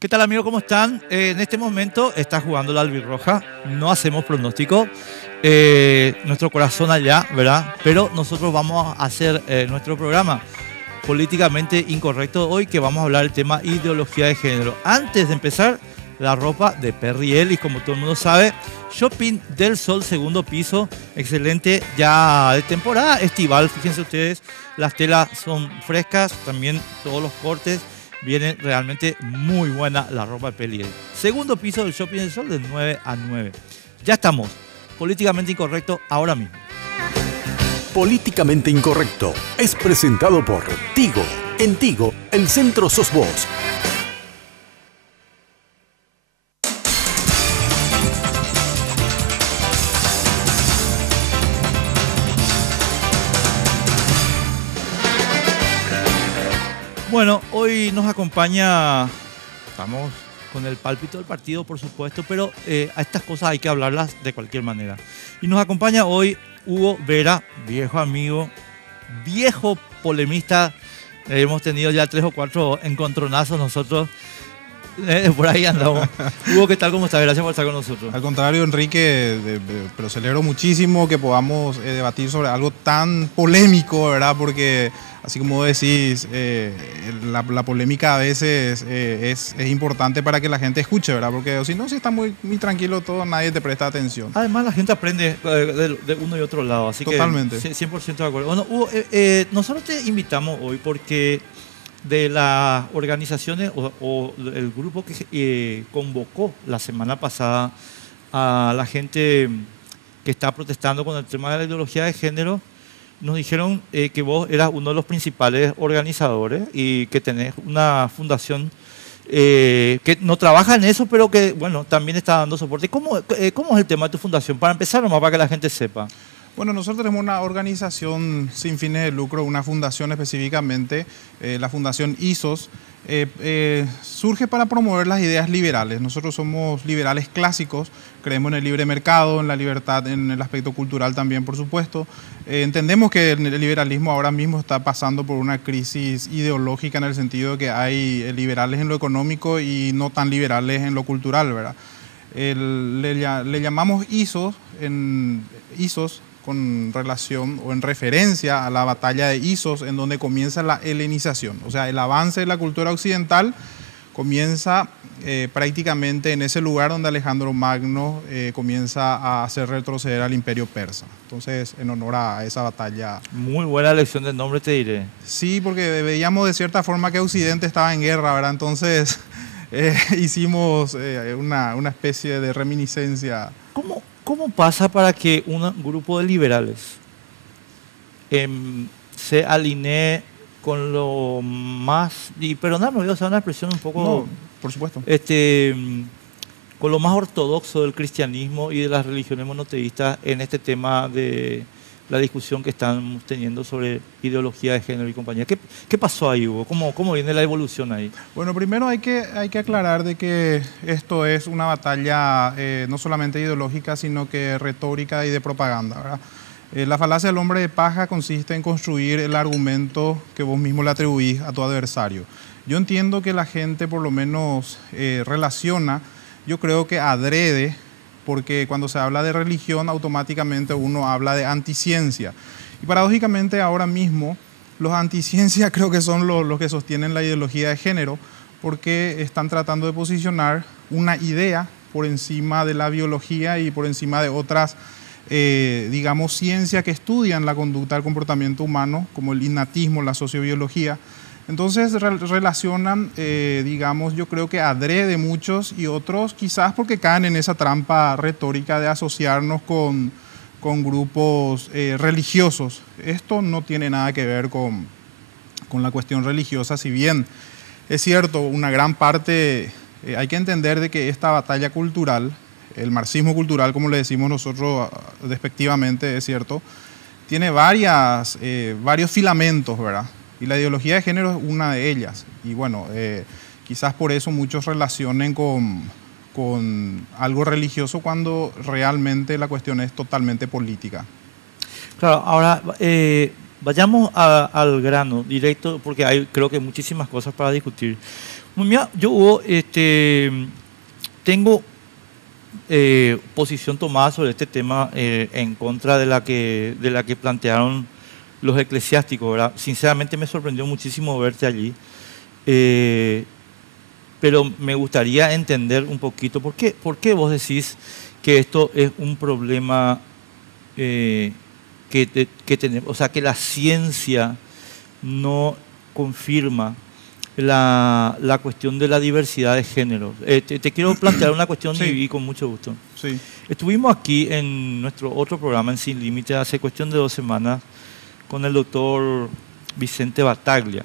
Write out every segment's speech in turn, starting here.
¿Qué tal, amigos? ¿Cómo están? En este momento está jugando la albirroja. No hacemos pronóstico. Nuestro corazón allá, ¿verdad? Pero nosotros vamos a hacer nuestro programa políticamente incorrecto hoy, que vamos a hablar del tema ideología de género. Antes de empezar, la ropa de Perry Ellis, como todo el mundo sabe. Shopping del Sol, segundo piso. Excelente, ya de temporada estival. Fíjense ustedes, las telas son frescas, también todos los cortes. Viene realmente muy buena la ropa de Perry Ellis. Segundo piso del Shopping del Sol, de 9 a 9. Ya estamos, políticamente incorrecto, ahora mismo. Políticamente Incorrecto es presentado por Tigo. En Tigo, el centro sos vos. Bueno, hoy nos acompaña, estamos con el pálpito del partido, por supuesto, pero a estas cosas hay que hablarlas de cualquier manera. Y nos acompaña hoy Hugo Vera, viejo amigo, viejo polemista. Hemos tenido ya 3 o 4 encontronazos nosotros. Por ahí andamos. Hugo, ¿qué tal? ¿Cómo estás? Gracias por estar con nosotros. Al contrario, Enrique, pero celebro muchísimo que podamos debatir sobre algo tan polémico, ¿verdad? Porque, así como decís, la polémica a veces es importante para que la gente escuche, ¿verdad? Porque si no, si está muy tranquilo todo, nadie te presta atención. Además, la gente aprende de uno y otro lado, así Totalmente. Que 100% de acuerdo. Bueno, Hugo, nosotros te invitamos hoy porque de las organizaciones o el grupo que convocó la semana pasada a la gente que está protestando con el tema de la ideología de género, nos dijeron que vos eras uno de los principales organizadores y que tenés una fundación que no trabaja en eso, pero que, bueno, también está dando soporte. ¿Cómo es el tema de tu fundación? Para empezar, nomás para que la gente sepa. Bueno, nosotros tenemos una organización sin fines de lucro, una fundación específicamente, la Fundación ISOS. Surge para promover las ideas liberales. Nosotros somos liberales clásicos, creemos en el libre mercado, en la libertad, en el aspecto cultural también, por supuesto. Entendemos que el liberalismo ahora mismo está pasando por una crisis ideológica en el sentido de que hay liberales en lo económico y no tan liberales en lo cultural, ¿verdad? Le llamamos ISOS, ISOS con relación o en referencia a la batalla de Isos, en donde comienza la helenización. O sea, el avance de la cultura occidental comienza prácticamente en ese lugar donde Alejandro Magno comienza a hacer retroceder al imperio persa. Entonces, en honor a esa batalla. Muy buena elección de nombre, te diré. Sí, porque veíamos de cierta forma que Occidente estaba en guerra, ¿verdad? Entonces, hicimos una especie de reminiscencia. ¿Cómo pasa para que un grupo de liberales se alinee con lo más, y perdóname, voy a usar una expresión un poco, No, por supuesto, con lo más ortodoxo del cristianismo y de las religiones monoteístas en este tema de la discusión que estamos teniendo sobre ideología de género y compañía? ¿Qué pasó ahí, Hugo? ¿Cómo viene la evolución ahí? Bueno, primero hay que aclarar de que esto es una batalla no solamente ideológica, sino que retórica y de propaganda, ¿verdad? La falacia del hombre de paja consiste en construir el argumento que vos mismo le atribuís a tu adversario. Yo entiendo que la gente por lo menos relaciona, yo creo que adrede, porque cuando se habla de religión automáticamente uno habla de anticiencia. Y paradójicamente ahora mismo los anticiencia creo que son los que sostienen la ideología de género, porque están tratando de posicionar una idea por encima de la biología y por encima de otras, digamos, ciencias que estudian la conducta del comportamiento humano, como el innatismo, la sociobiología. Entonces relacionan, digamos, yo creo que adrede muchos y otros quizás porque caen en esa trampa retórica de asociarnos con grupos religiosos. Esto no tiene nada que ver con la cuestión religiosa, si bien es cierto, una gran parte, hay que entender de que esta batalla cultural, el marxismo cultural, como le decimos nosotros despectivamente, es cierto, tiene varios filamentos, ¿verdad? Y la ideología de género es una de ellas. Y bueno, quizás por eso muchos relacionen con algo religioso cuando realmente la cuestión es totalmente política. Claro, ahora vayamos al grano directo, porque hay creo que muchísimas cosas para discutir. Mira, yo Hugo, tengo posición tomada sobre este tema en contra de la que plantearon los eclesiásticos, ¿verdad? Sinceramente me sorprendió muchísimo verte allí, pero me gustaría entender un poquito por qué vos decís que esto es un problema que tenemos, o sea, que la ciencia no confirma la cuestión de la diversidad de género. Te quiero plantear una cuestión Sí. y con mucho gusto. Sí. Estuvimos aquí en nuestro otro programa en Sin Límite hace cuestión de 2 semanas con el doctor Vicente Bataglia.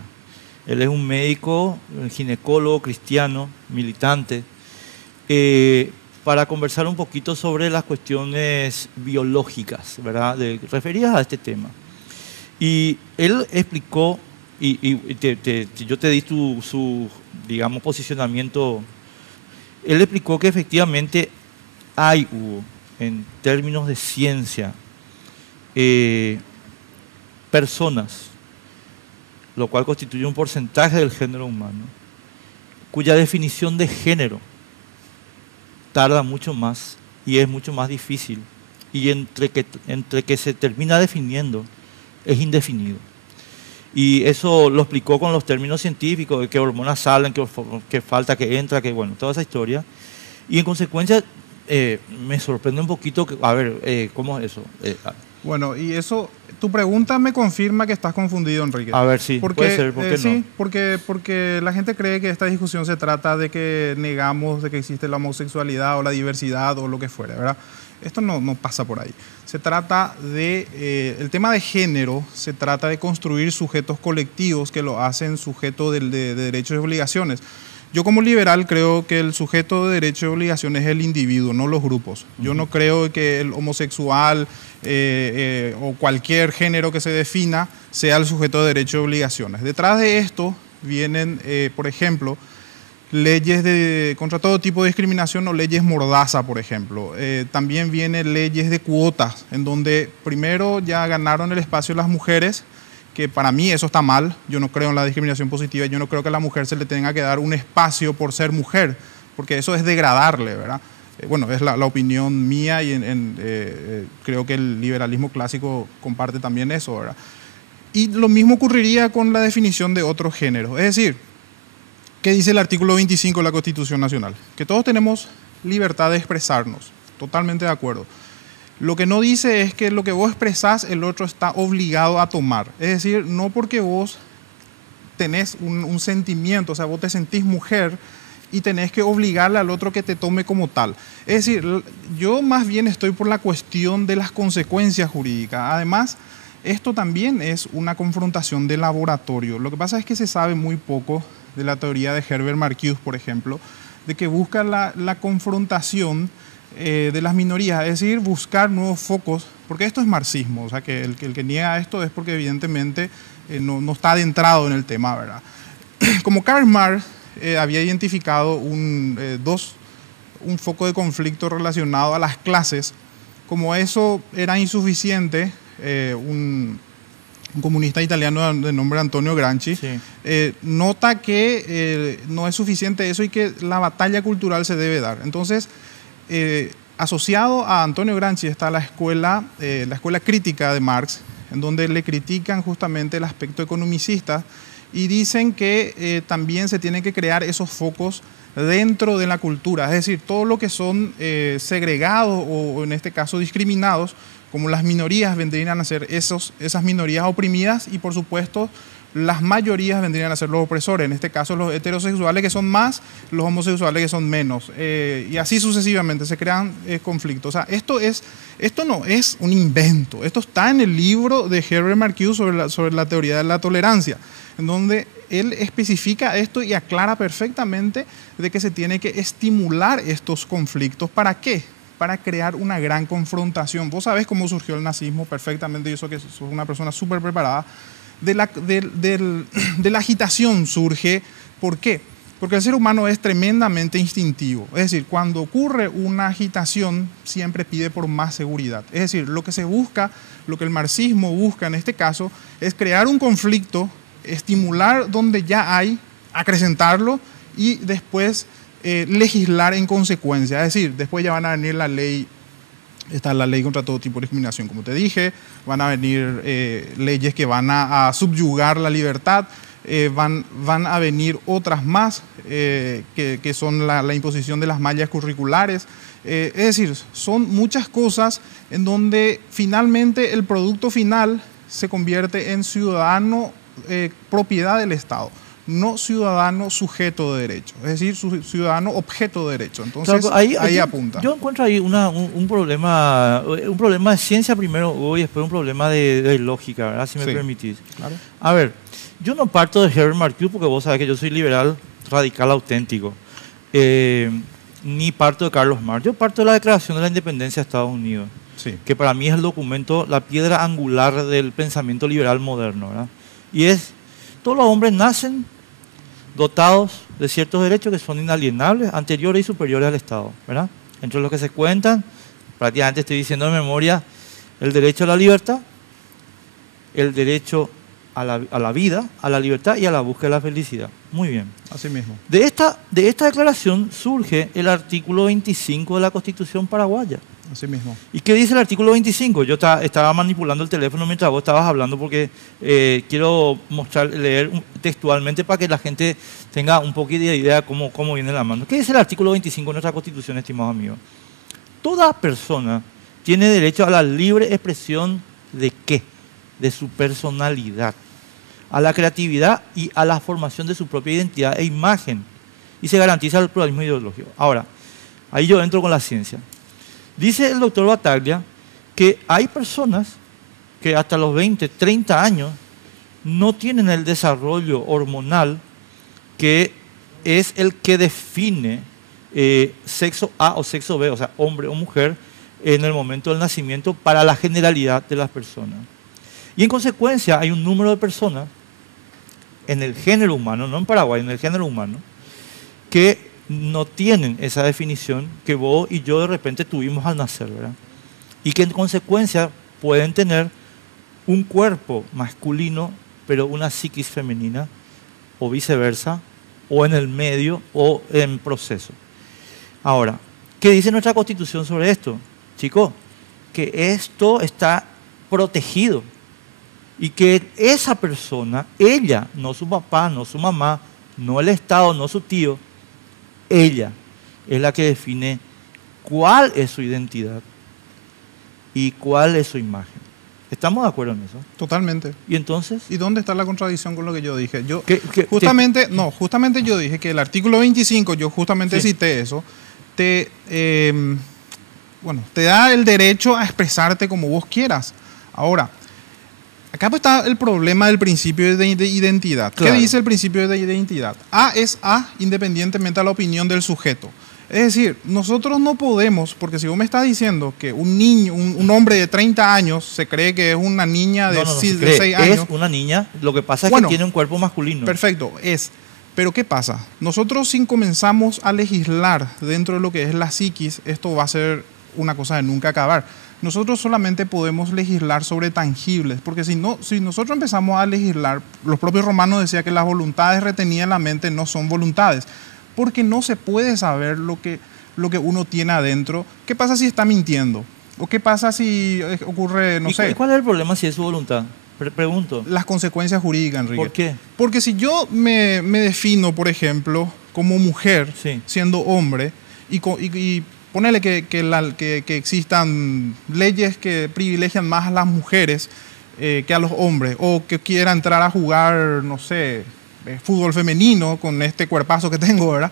Él es un médico, un ginecólogo cristiano, militante, para conversar un poquito sobre las cuestiones biológicas, ¿verdad?, referidas a este tema. Y él explicó, yo te di su, digamos, posicionamiento. Él explicó que efectivamente hay, en términos de ciencia, personas, lo cual constituye un porcentaje del género humano, cuya definición de género tarda mucho más y es mucho más difícil, y entre que se termina definiendo es indefinido. Y eso lo explicó con los términos científicos, de qué hormonas salen, qué falta, qué entra, que bueno, toda esa historia. Y en consecuencia me sorprende un poquito, ¿cómo es eso? Bueno, y eso, tu pregunta me confirma que estás confundido, Enrique. A ver, sí, puede ser, ¿por qué no? Sí, porque la gente cree que esta discusión se trata de que negamos de que existe la homosexualidad o la diversidad o lo que fuera, ¿verdad? Esto no pasa por ahí. Se trata de, el tema de género, se trata de construir sujetos colectivos que lo hacen sujeto de derechos y obligaciones. Yo como liberal creo que el sujeto de derechos y obligaciones es el individuo, no los grupos. Yo no creo que el homosexual o cualquier género que se defina sea el sujeto de derechos y obligaciones. Detrás de esto vienen, por ejemplo, leyes contra todo tipo de discriminación o leyes mordaza, por ejemplo. También vienen leyes de cuotas, en donde primero ya ganaron el espacio las mujeres, que para mí eso está mal. Yo no creo en la discriminación positiva, yo no creo que a la mujer se le tenga que dar un espacio por ser mujer, porque eso es degradarle, ¿verdad? Bueno, es la opinión mía y creo que el liberalismo clásico comparte también eso, ¿verdad? Y lo mismo ocurriría con la definición de otros géneros. Es decir, ¿qué dice el artículo 25 de la Constitución Nacional? Que todos tenemos libertad de expresarnos, totalmente de acuerdo. Lo que no dice es que lo que vos expresás, el otro está obligado a tomar. Es decir, no porque vos tenés un sentimiento, o sea, vos te sentís mujer y tenés que obligarle al otro que te tome como tal. Es decir, yo más bien estoy por la cuestión de las consecuencias jurídicas. Además, esto también es una confrontación de laboratorio. Lo que pasa es que se sabe muy poco de la teoría de Herbert Marcuse, por ejemplo, de que busca la confrontación de las minorías, es decir, buscar nuevos focos, porque esto es marxismo, o sea, que el que niega esto es porque evidentemente no está adentrado en el tema, ¿verdad? Como Karl Marx había identificado un foco de conflicto relacionado a las clases, como eso era insuficiente, un comunista italiano de nombre Antonio Gramsci, sí, nota que no es suficiente eso y que la batalla cultural se debe dar. Entonces, asociado a Antonio Gramsci está la escuela crítica de Marx, en donde le critican justamente el aspecto economicista y dicen que también se tienen que crear esos focos dentro de la cultura, es decir, todo lo que son segregados o en este caso discriminados, como las minorías vendrían a ser esas minorías oprimidas y por supuesto las mayorías vendrían a ser los opresores, en este caso los heterosexuales que son más, los homosexuales que son menos, y así sucesivamente se crean conflictos. O sea, esto no es un invento, esto está en el libro de Herbert Marcuse sobre la teoría de la tolerancia, en donde él especifica esto y aclara perfectamente de que se tiene que estimular estos conflictos. ¿Para qué? Para crear una gran confrontación. Vos sabés cómo surgió el nazismo perfectamente, y eso que sos una persona súper preparada. De la agitación surge, ¿por qué? Porque el ser humano es tremendamente instintivo. Es decir, cuando ocurre una agitación, siempre pide por más seguridad. Es decir, lo que se busca, lo que el marxismo busca en este caso, es crear un conflicto, estimular donde ya hay, acrecentarlo y después legislar en consecuencia. Es decir, después ya van a venir la ley. Está la ley contra todo tipo de discriminación, como te dije. Van a venir leyes que van a subyugar la libertad. Van a venir otras más, que son la imposición de las mallas curriculares. Es decir, son muchas cosas en donde finalmente el producto final se convierte en ciudadano propiedad del Estado, no ciudadano sujeto de derecho, es decir, ciudadano objeto de derecho. Entonces, claro, ahí apunta. Yo encuentro ahí un problema de ciencia primero y después un problema de lógica, ¿verdad? Si me permitís. Claro. A ver, yo no parto de Herbert Marcuse porque vos sabés que yo soy liberal radical auténtico, ni parto de Carlos Marx. Yo parto de la Declaración de la Independencia de Estados Unidos, que para mí es el documento, la piedra angular del pensamiento liberal moderno, ¿verdad? Y todos los hombres nacen dotados de ciertos derechos que son inalienables, anteriores y superiores al Estado, ¿verdad? Entre los que se cuentan, prácticamente estoy diciendo de memoria, el derecho a la libertad, el derecho a la vida, a la libertad y a la búsqueda de la felicidad. Muy bien. Así mismo. De esta declaración surge el artículo 25 de la Constitución paraguaya. Así mismo. ¿Y qué dice el artículo 25? Yo estaba manipulando el teléfono mientras vos estabas hablando porque quiero leer textualmente para que la gente tenga un poquito de idea de cómo viene la mano. ¿Qué dice el artículo 25 de nuestra Constitución, estimados amigos? Toda persona tiene derecho a la libre expresión ¿de qué? De su personalidad, a la creatividad y a la formación de su propia identidad e imagen. Y se garantiza el pluralismo ideológico. Ahora, ahí yo entro con la ciencia. Dice el doctor Battaglia que hay personas que hasta los 20, 30 años no tienen el desarrollo hormonal que es el que define sexo A o sexo B, o sea, hombre o mujer, en el momento del nacimiento para la generalidad de las personas. Y en consecuencia hay un número de personas en el género humano, no en Paraguay, en el género humano, que no tienen esa definición que vos y yo de repente tuvimos al nacer, ¿verdad? Y que en consecuencia pueden tener un cuerpo masculino, pero una psiquis femenina, o viceversa, o en el medio, o en proceso. Ahora, ¿qué dice nuestra Constitución sobre esto? Chicos, que esto está protegido y que esa persona, ella, no su papá, no su mamá, no el Estado, no su tío, ella es la que define cuál es su identidad y cuál es su imagen. ¿Estamos de acuerdo en eso? Totalmente. ¿Y entonces? ¿Y dónde está la contradicción con lo que yo dije? Justamente yo dije que el artículo 25, yo justamente cité eso, te da el derecho a expresarte como vos quieras. Ahora, acá pues está el problema del principio de identidad. Claro. ¿Qué dice el principio de identidad? A es A independientemente a la opinión del sujeto. Es decir, nosotros no podemos, porque si vos me estás diciendo que un niño, un hombre de 30 años se cree que es una niña de 6 años. Es una niña, lo que pasa es que tiene un cuerpo masculino. Perfecto, Pero ¿qué pasa? Nosotros si comenzamos a legislar dentro de lo que es la psiquis, esto va a ser una cosa de nunca acabar. Nosotros solamente podemos legislar sobre tangibles, porque si nosotros empezamos a legislar, los propios romanos decían que las voluntades retenidas en la mente no son voluntades, porque no se puede saber lo que uno tiene adentro. ¿Qué pasa si está mintiendo? ¿O qué pasa si ocurre, no sé? ¿Y cuál es el problema si es su voluntad? Pregunto. Las consecuencias jurídicas, Enrique. ¿Por qué? Porque si yo me defino, por ejemplo, como mujer, siendo hombre, y ponele que existan leyes que privilegian más a las mujeres que a los hombres, o que quiera entrar a jugar, no sé, fútbol femenino con este cuerpazo que tengo, ¿verdad?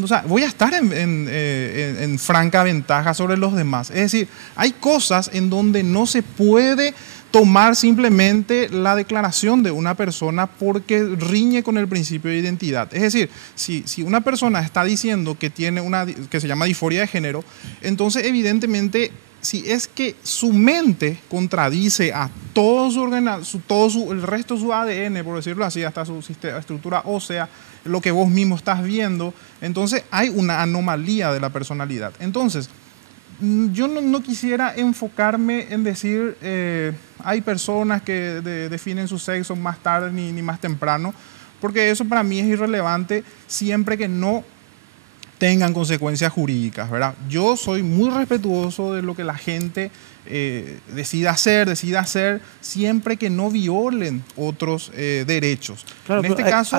O sea, voy a estar en franca ventaja sobre los demás. Es decir, hay cosas en donde no se puede tomar simplemente la declaración de una persona porque riñe con el principio de identidad. Es decir, si una persona está diciendo que tiene que se llama disforia de género, entonces evidentemente si es que su mente contradice a todo el resto de su ADN, por decirlo así, hasta su estructura ósea, lo que vos mismo estás viendo, entonces hay una anomalía de la personalidad. Entonces, yo no quisiera enfocarme en decir hay personas que definen su sexo más tarde ni más temprano, porque eso para mí es irrelevante siempre que no tengan consecuencias jurídicas, ¿verdad? Yo soy muy respetuoso de lo que la gente decida hacer, siempre que no violen otros derechos. Claro, En este caso...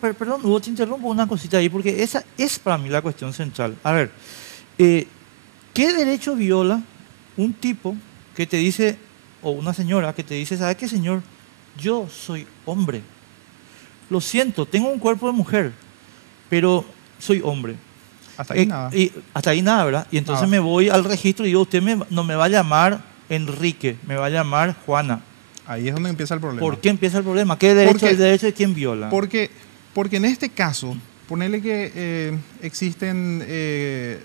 perdón, Hugo, te interrumpo una cosita ahí, porque esa es para mí la cuestión central. A ver, ¿qué derecho viola un tipo que te dice, o una señora que te dice, ¿sabe qué, señor? Yo soy hombre. Lo siento, tengo un cuerpo de mujer, pero soy hombre. Hasta ahí nada. Y hasta ahí nada, ¿verdad? Y entonces me voy al registro y digo, usted no me va a llamar Enrique, me va a llamar Juana. Ahí es donde empieza el problema. ¿Por qué empieza el problema? ¿Qué derecho, el derecho de quién viola? Porque en este caso, ponerle que existen,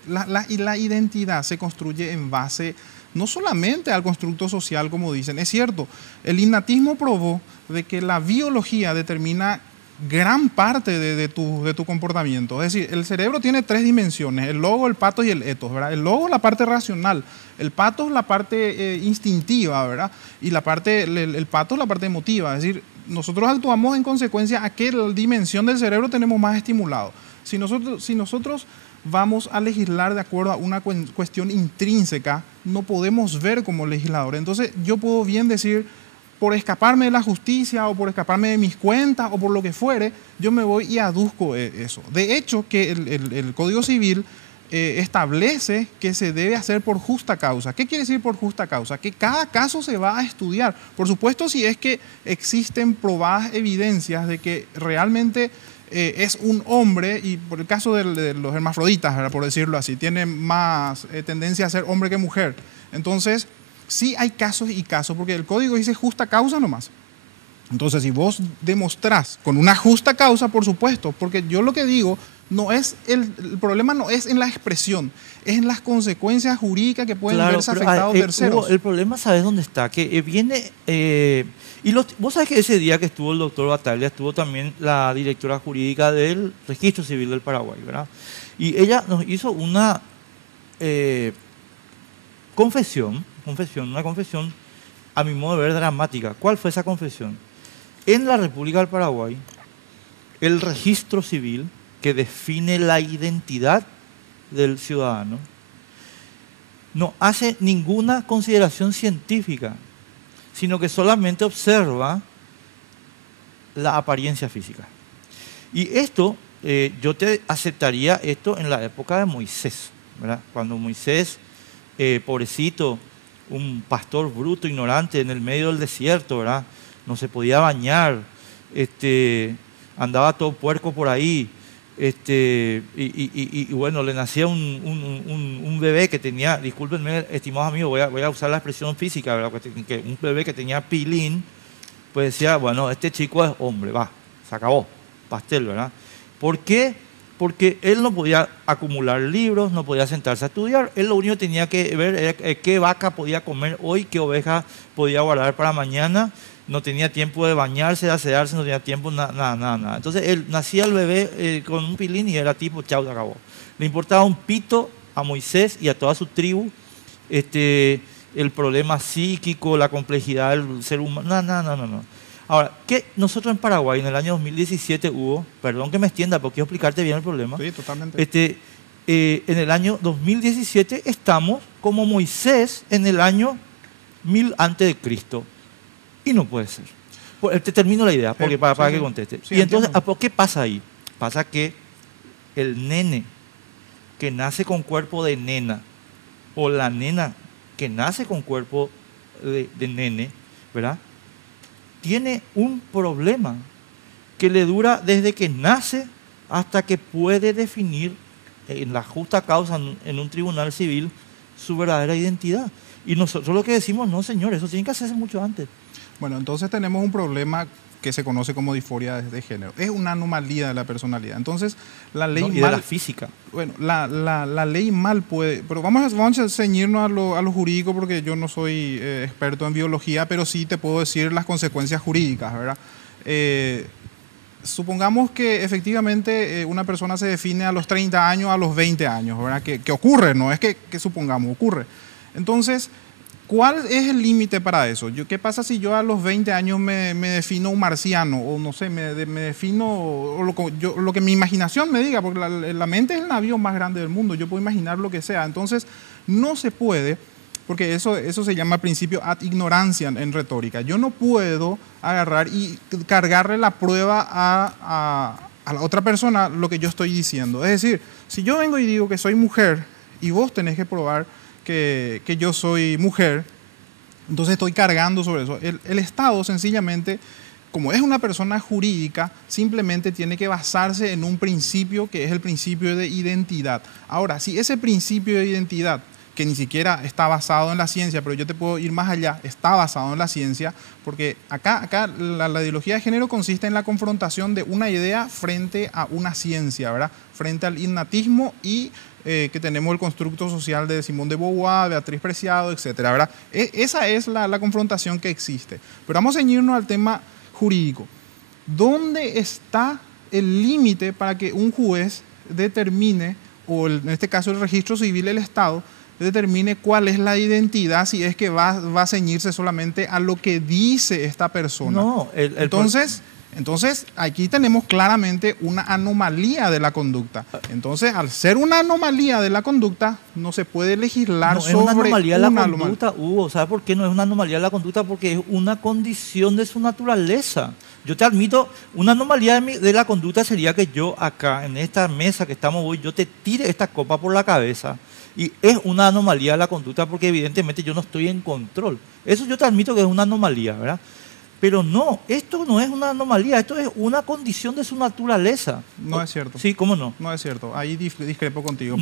la identidad se construye en base no solamente al constructo social, como dicen. Es cierto, el innatismo probó de que la biología determina gran parte de tu comportamiento. Es decir, el cerebro tiene 3 dimensiones, el logo, el patos y el etos, ¿verdad? El logo es la parte racional, el patos la parte instintiva, ¿verdad? Y el patos la parte emotiva. Es decir, nosotros actuamos en consecuencia a qué dimensión del cerebro tenemos más estimulado. Si nosotros vamos a legislar de acuerdo a una cuestión intrínseca, no podemos ver como legislador. Entonces, yo puedo bien decir, por escaparme de la justicia o por escaparme de mis cuentas o por lo que fuere, yo me voy y aduzco eso. De hecho, que el Código Civil establece que se debe hacer por justa causa. ¿Qué quiere decir por justa causa? Que cada caso se va a estudiar. Por supuesto, si es que existen probadas evidencias de que realmente es un hombre, y por el caso de los hermafroditas, ¿verdad? Por decirlo así, tienen más tendencia a ser hombre que mujer. Entonces, sí hay casos y casos, porque el código dice justa causa nomás. Entonces, si vos demostrás con una justa causa, por supuesto, porque yo lo que digo, el problema no es en la expresión, es en las consecuencias jurídicas que pueden verse afectados terceros. Hugo, el problema, ¿sabes dónde está? Que viene... vos sabés que ese día que estuvo el doctor Bataglia, estuvo también la directora jurídica del Registro Civil del Paraguay, ¿verdad? Y ella nos hizo una confesión, a mi modo de ver, dramática. ¿Cuál fue esa confesión? En la República del Paraguay, el registro civil que define la identidad del ciudadano no hace ninguna consideración científica, sino que solamente observa la apariencia física. Y esto, yo te aceptaría esto en la época de Moisés, ¿verdad? Cuando Moisés, pobrecito, un pastor bruto, ignorante, en el medio del desierto, ¿verdad? No se podía bañar, andaba todo puerco por ahí, y bueno, le nacía un bebé que tenía, discúlpenme, estimados amigos, voy a usar la expresión física, ¿verdad? Que un bebé que tenía pilín, pues decía, bueno, este chico es hombre, va, se acabó, pastel, ¿verdad? ¿Por qué? Porque él no podía acumular libros, no podía sentarse a estudiar. Él lo único que tenía que ver era qué vaca podía comer hoy, qué oveja podía guardar para mañana. No tenía tiempo de bañarse, de asearse, no tenía tiempo, nada. Entonces él nacía el bebé con un pilín y era tipo, chau, se acabó. Le importaba un pito a Moisés y a toda su tribu, el problema psíquico, la complejidad del ser humano, no. Ahora, que nosotros en Paraguay en el año 2017 hubo, perdón que me extienda porque quiero explicarte bien el problema. Sí, totalmente. En el año 2017 estamos como Moisés en el año 1000 antes de Cristo. Y no puede ser. Te termino la idea porque para que conteste. Sí, y entonces, entiendo. ¿qué pasa ahí? Pasa que el nene que nace con cuerpo de nena o la nena que nace con cuerpo de nene, ¿verdad? Tiene un problema que le dura desde que nace hasta que puede definir en la justa causa en un tribunal civil su verdadera identidad. Y nosotros lo que decimos, no señor, eso tiene que hacerse mucho antes. Bueno, entonces tenemos un problema que se conoce como disforia de género. Es una anomalía de la personalidad. Entonces, la ley y de la física. Bueno, la ley mal puede... Pero vamos a ceñirnos a lo jurídico porque yo no soy experto en biología, pero sí te puedo decir las consecuencias jurídicas, ¿verdad? Supongamos que efectivamente una persona se define a los 30 años, a los 20 años, ¿verdad? Que ocurre, no es que supongamos, ocurre. Entonces, ¿Cuál es el límite para eso? ¿Qué pasa si yo a los 20 años me defino un marciano? O no sé, me defino o lo que mi imaginación me diga, porque la mente es el navío más grande del mundo, yo puedo imaginar lo que sea. Entonces, no se puede, porque eso se llama principio ad ignorantia en retórica. Yo no puedo agarrar y cargarle la prueba a la otra persona lo que yo estoy diciendo. Es decir, si yo vengo y digo que soy mujer y vos tenés que probar que yo soy mujer, entonces estoy cargando sobre eso. El Estado sencillamente, como es una persona jurídica, simplemente tiene que basarse en un principio que es el principio de identidad. Ahora, si ese principio de identidad, que ni siquiera está basado en la ciencia, pero yo te puedo ir más allá, está basado en la ciencia, porque acá la ideología de género consiste en la confrontación de una idea frente a una ciencia, ¿verdad? Frente al innatismo y que tenemos el constructo social de Simone de Beauvoir, Beatriz Preciado, etcétera, ¿verdad? Esa es la confrontación que existe. Pero vamos a ceñirnos al tema jurídico. ¿Dónde está el límite para que un juez determine, o en este caso el registro civil del Estado, determine cuál es la identidad, si es que va a ceñirse solamente a lo que dice esta persona? No, Entonces, aquí tenemos claramente una anomalía de la conducta. Entonces, al ser una anomalía de la conducta, no se puede legislar sobre una anomalía de la conducta, Hugo. ¿Sabes por qué no es una anomalía de la conducta? Porque es una condición de su naturaleza. Yo te admito, una anomalía de la conducta sería que yo acá, en esta mesa que estamos hoy, yo te tire esta copa por la cabeza. Y es una anomalía de la conducta porque evidentemente yo no estoy en control. Eso yo te admito que es una anomalía, ¿verdad? Pero no, esto no es una anomalía, esto es una condición de su naturaleza. No es cierto. Sí, ¿cómo no? No es cierto, ahí discrepo contigo.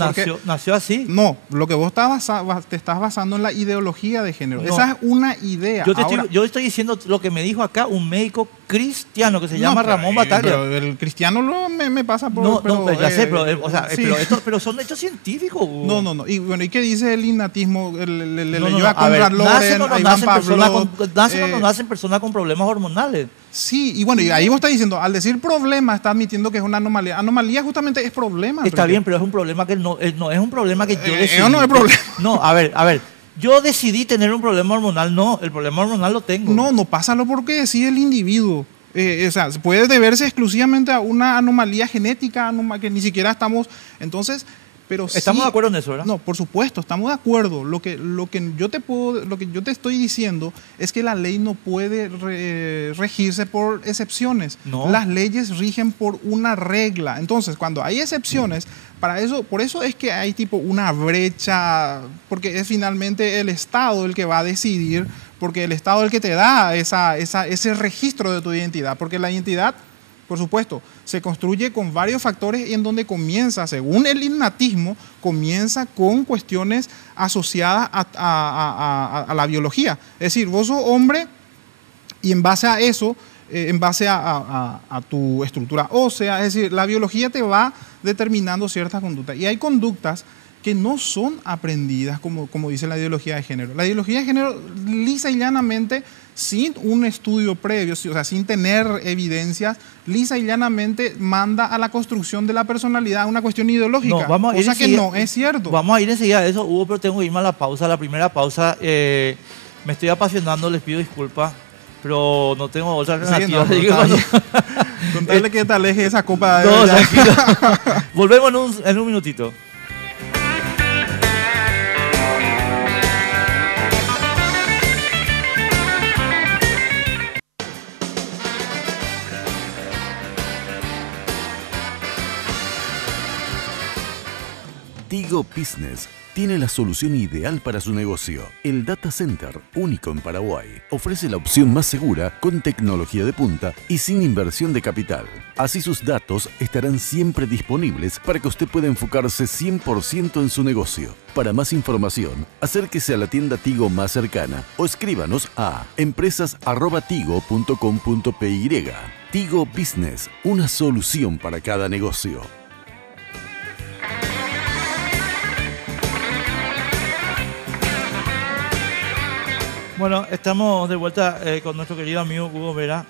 Nació así. No, lo que vos te estás basando en la ideología de género. No. Esa es una idea. Yo estoy diciendo lo que me dijo acá un médico cristiano que se llama Ramón Batalla. Pero el cristiano me pasa por... No, ya sé, pero son hechos científicos. No. Y bueno, ¿y qué dice el innatismo? Le lleva a Conrad Loren, a Iván Pavlov. Nacen cuando nacen personas con problemas hormonales. Sí, y bueno, y ahí vos estás diciendo, al decir problema, está admitiendo que es una anomalía. Anomalía justamente es problema. Está bien, pero es un problema que no es un problema que yo decidí. Eso no es problema. No, a ver. Yo decidí tener un problema hormonal. No, el problema hormonal lo tengo. No pásalo porque decide el individuo. O sea, puede deberse exclusivamente a una anomalía genética que ni siquiera estamos... Entonces... Pero estamos de acuerdo en eso, ¿verdad? No, por supuesto, estamos de acuerdo. Lo que yo te estoy diciendo es que la ley no puede regirse por excepciones. No. Las leyes rigen por una regla. Entonces, cuando hay excepciones, por eso es que hay tipo una brecha, porque es finalmente el Estado el que va a decidir, porque el Estado es el que te da ese registro de tu identidad, porque la identidad, por supuesto, se construye con varios factores y en donde comienza, según el innatismo, comienza con cuestiones asociadas a la biología. Es decir, vos sos hombre y en base a eso, en base a tu estructura ósea, es decir, la biología te va determinando ciertas conductas. Y hay conductas que no son aprendidas, como dice la ideología de género. La ideología de género, lisa y llanamente, sin un estudio previo, o sea, sin tener evidencias, lisa y llanamente manda a la construcción de la personalidad una cuestión ideológica, cosa que no es cierto. Vamos a ir enseguida a eso, Hugo, pero tengo que irme a la pausa, la primera pausa. Me estoy apasionando, les pido disculpas, pero no tengo otra alternativa. Contarle que te aleje esa copa. No, tranquilo. Volvemos en un minutito. Tigo Business tiene la solución ideal para su negocio. El Data Center, único en Paraguay, ofrece la opción más segura con tecnología de punta y sin inversión de capital. Así sus datos estarán siempre disponibles para que usted pueda enfocarse 100% en su negocio. Para más información, acérquese a la tienda Tigo más cercana o escríbanos a empresas@tigo.com.py. Tigo Business, una solución para cada negocio. Bueno, estamos de vuelta con nuestro querido amigo Hugo Vera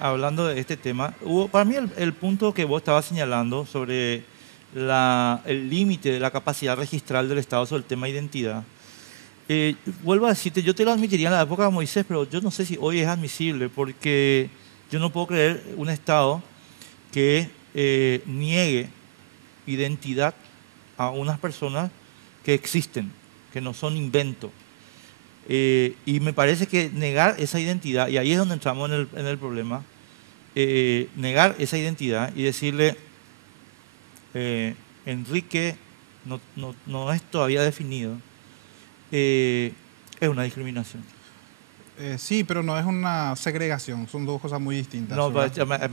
hablando de este tema. Hugo, para mí el punto que vos estabas señalando sobre el límite de la capacidad registral del Estado sobre el tema de identidad Vuelvo a decirte, yo te lo admitiría en la época de Moisés, pero yo no sé si hoy es admisible, porque yo no puedo creer un Estado que niegue identidad a unas personas que existen, que no son inventos. Y me parece que negar esa identidad, y ahí es donde entramos en el problema, negar esa identidad y decirle, Enrique no es todavía definido, es una discriminación. Sí, pero no es una segregación, son dos cosas muy distintas. No,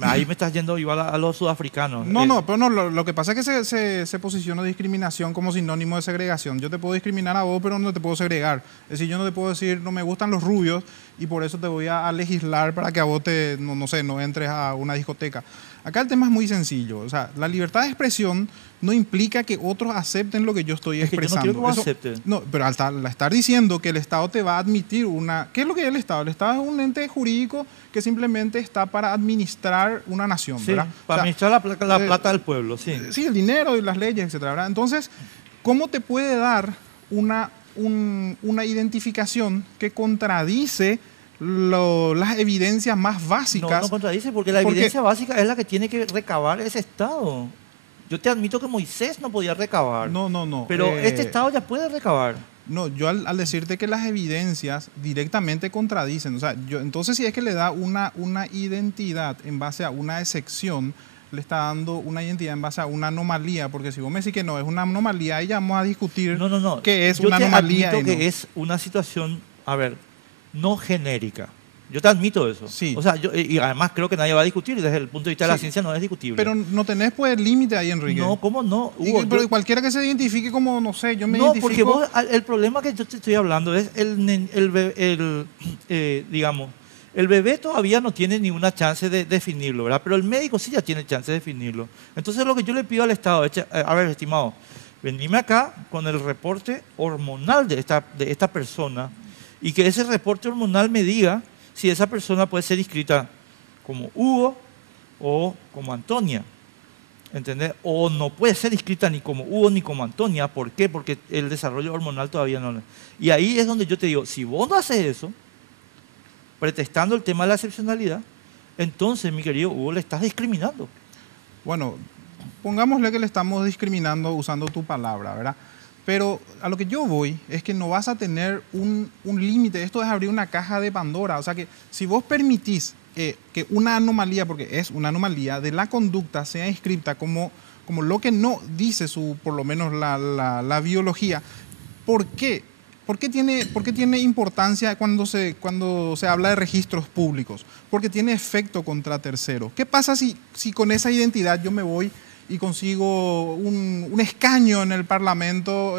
ahí me estás yendo igual a los sudafricanos. No, pero no, lo que pasa es que se posiciona discriminación como sinónimo de segregación. Yo te puedo discriminar a vos, pero no te puedo segregar. Es decir, yo no te puedo decir, no me gustan los rubios y por eso te voy a legislar para que a vos no entres a una discoteca. Acá el tema es muy sencillo. O sea, la libertad de expresión no implica que otros acepten lo que yo estoy expresando. Yo no quiero que vos acepten. No, pero al estar diciendo que el Estado te va a admitir una... ¿Qué es lo que es el Estado? El Estado es un ente jurídico que simplemente está para administrar una nación, Sí, ¿verdad? para administrar la plata del pueblo, sí. Sí, el dinero y las leyes, etcétera, ¿verdad? Entonces, ¿cómo te puede dar una identificación que contradice las evidencias más básicas? No contradice, porque la evidencia básica es la que tiene que recabar ese Estado. Yo te admito que Moisés no podía recabar. No. Pero este Estado ya puede recabar. No, yo al decirte que las evidencias directamente contradicen, o sea, entonces si es que le da una identidad en base a una excepción, le está dando una identidad en base a una anomalía, porque si vos me decís que no es una anomalía, ahí ya vamos a discutir qué es una anomalía. Yo te admito que es una situación, no genérica. Yo te admito eso. Sí. O sea, y además creo que nadie va a discutir, desde el punto de vista de la ciencia no es discutible. Pero no tenés pues límite ahí, Enrique. No, ¿cómo no? Hugo, pero cualquiera que se identifique como, no sé, yo me No, identifico... porque el problema que yo te estoy hablando es digamos, el bebé todavía no tiene ninguna chance de definirlo, ¿verdad? Pero el médico sí ya tiene chance de definirlo. Entonces lo que yo le pido al Estado es, estimado, venime acá con el reporte hormonal de esta persona y que ese reporte hormonal me diga si esa persona puede ser inscrita como Hugo o como Antonia, ¿entendés? O no puede ser inscrita ni como Hugo ni como Antonia. ¿Por qué? Porque el desarrollo hormonal todavía no. Y ahí es donde yo te digo, si vos no haces eso, pretextando el tema de la excepcionalidad, entonces, mi querido Hugo, le estás discriminando. Bueno, pongámosle que le estamos discriminando usando tu palabra, ¿verdad? Pero a lo que yo voy es que no vas a tener un límite. Esto es abrir una caja de Pandora. O sea que si vos permitís que una anomalía, porque es una anomalía, de la conducta sea inscripta como lo que no dice por lo menos la biología, ¿por qué? ¿Por qué tiene importancia cuando se habla de registros públicos? Porque tiene efecto contra terceros. ¿Qué pasa si con esa identidad yo me voy y consigo un escaño en el Parlamento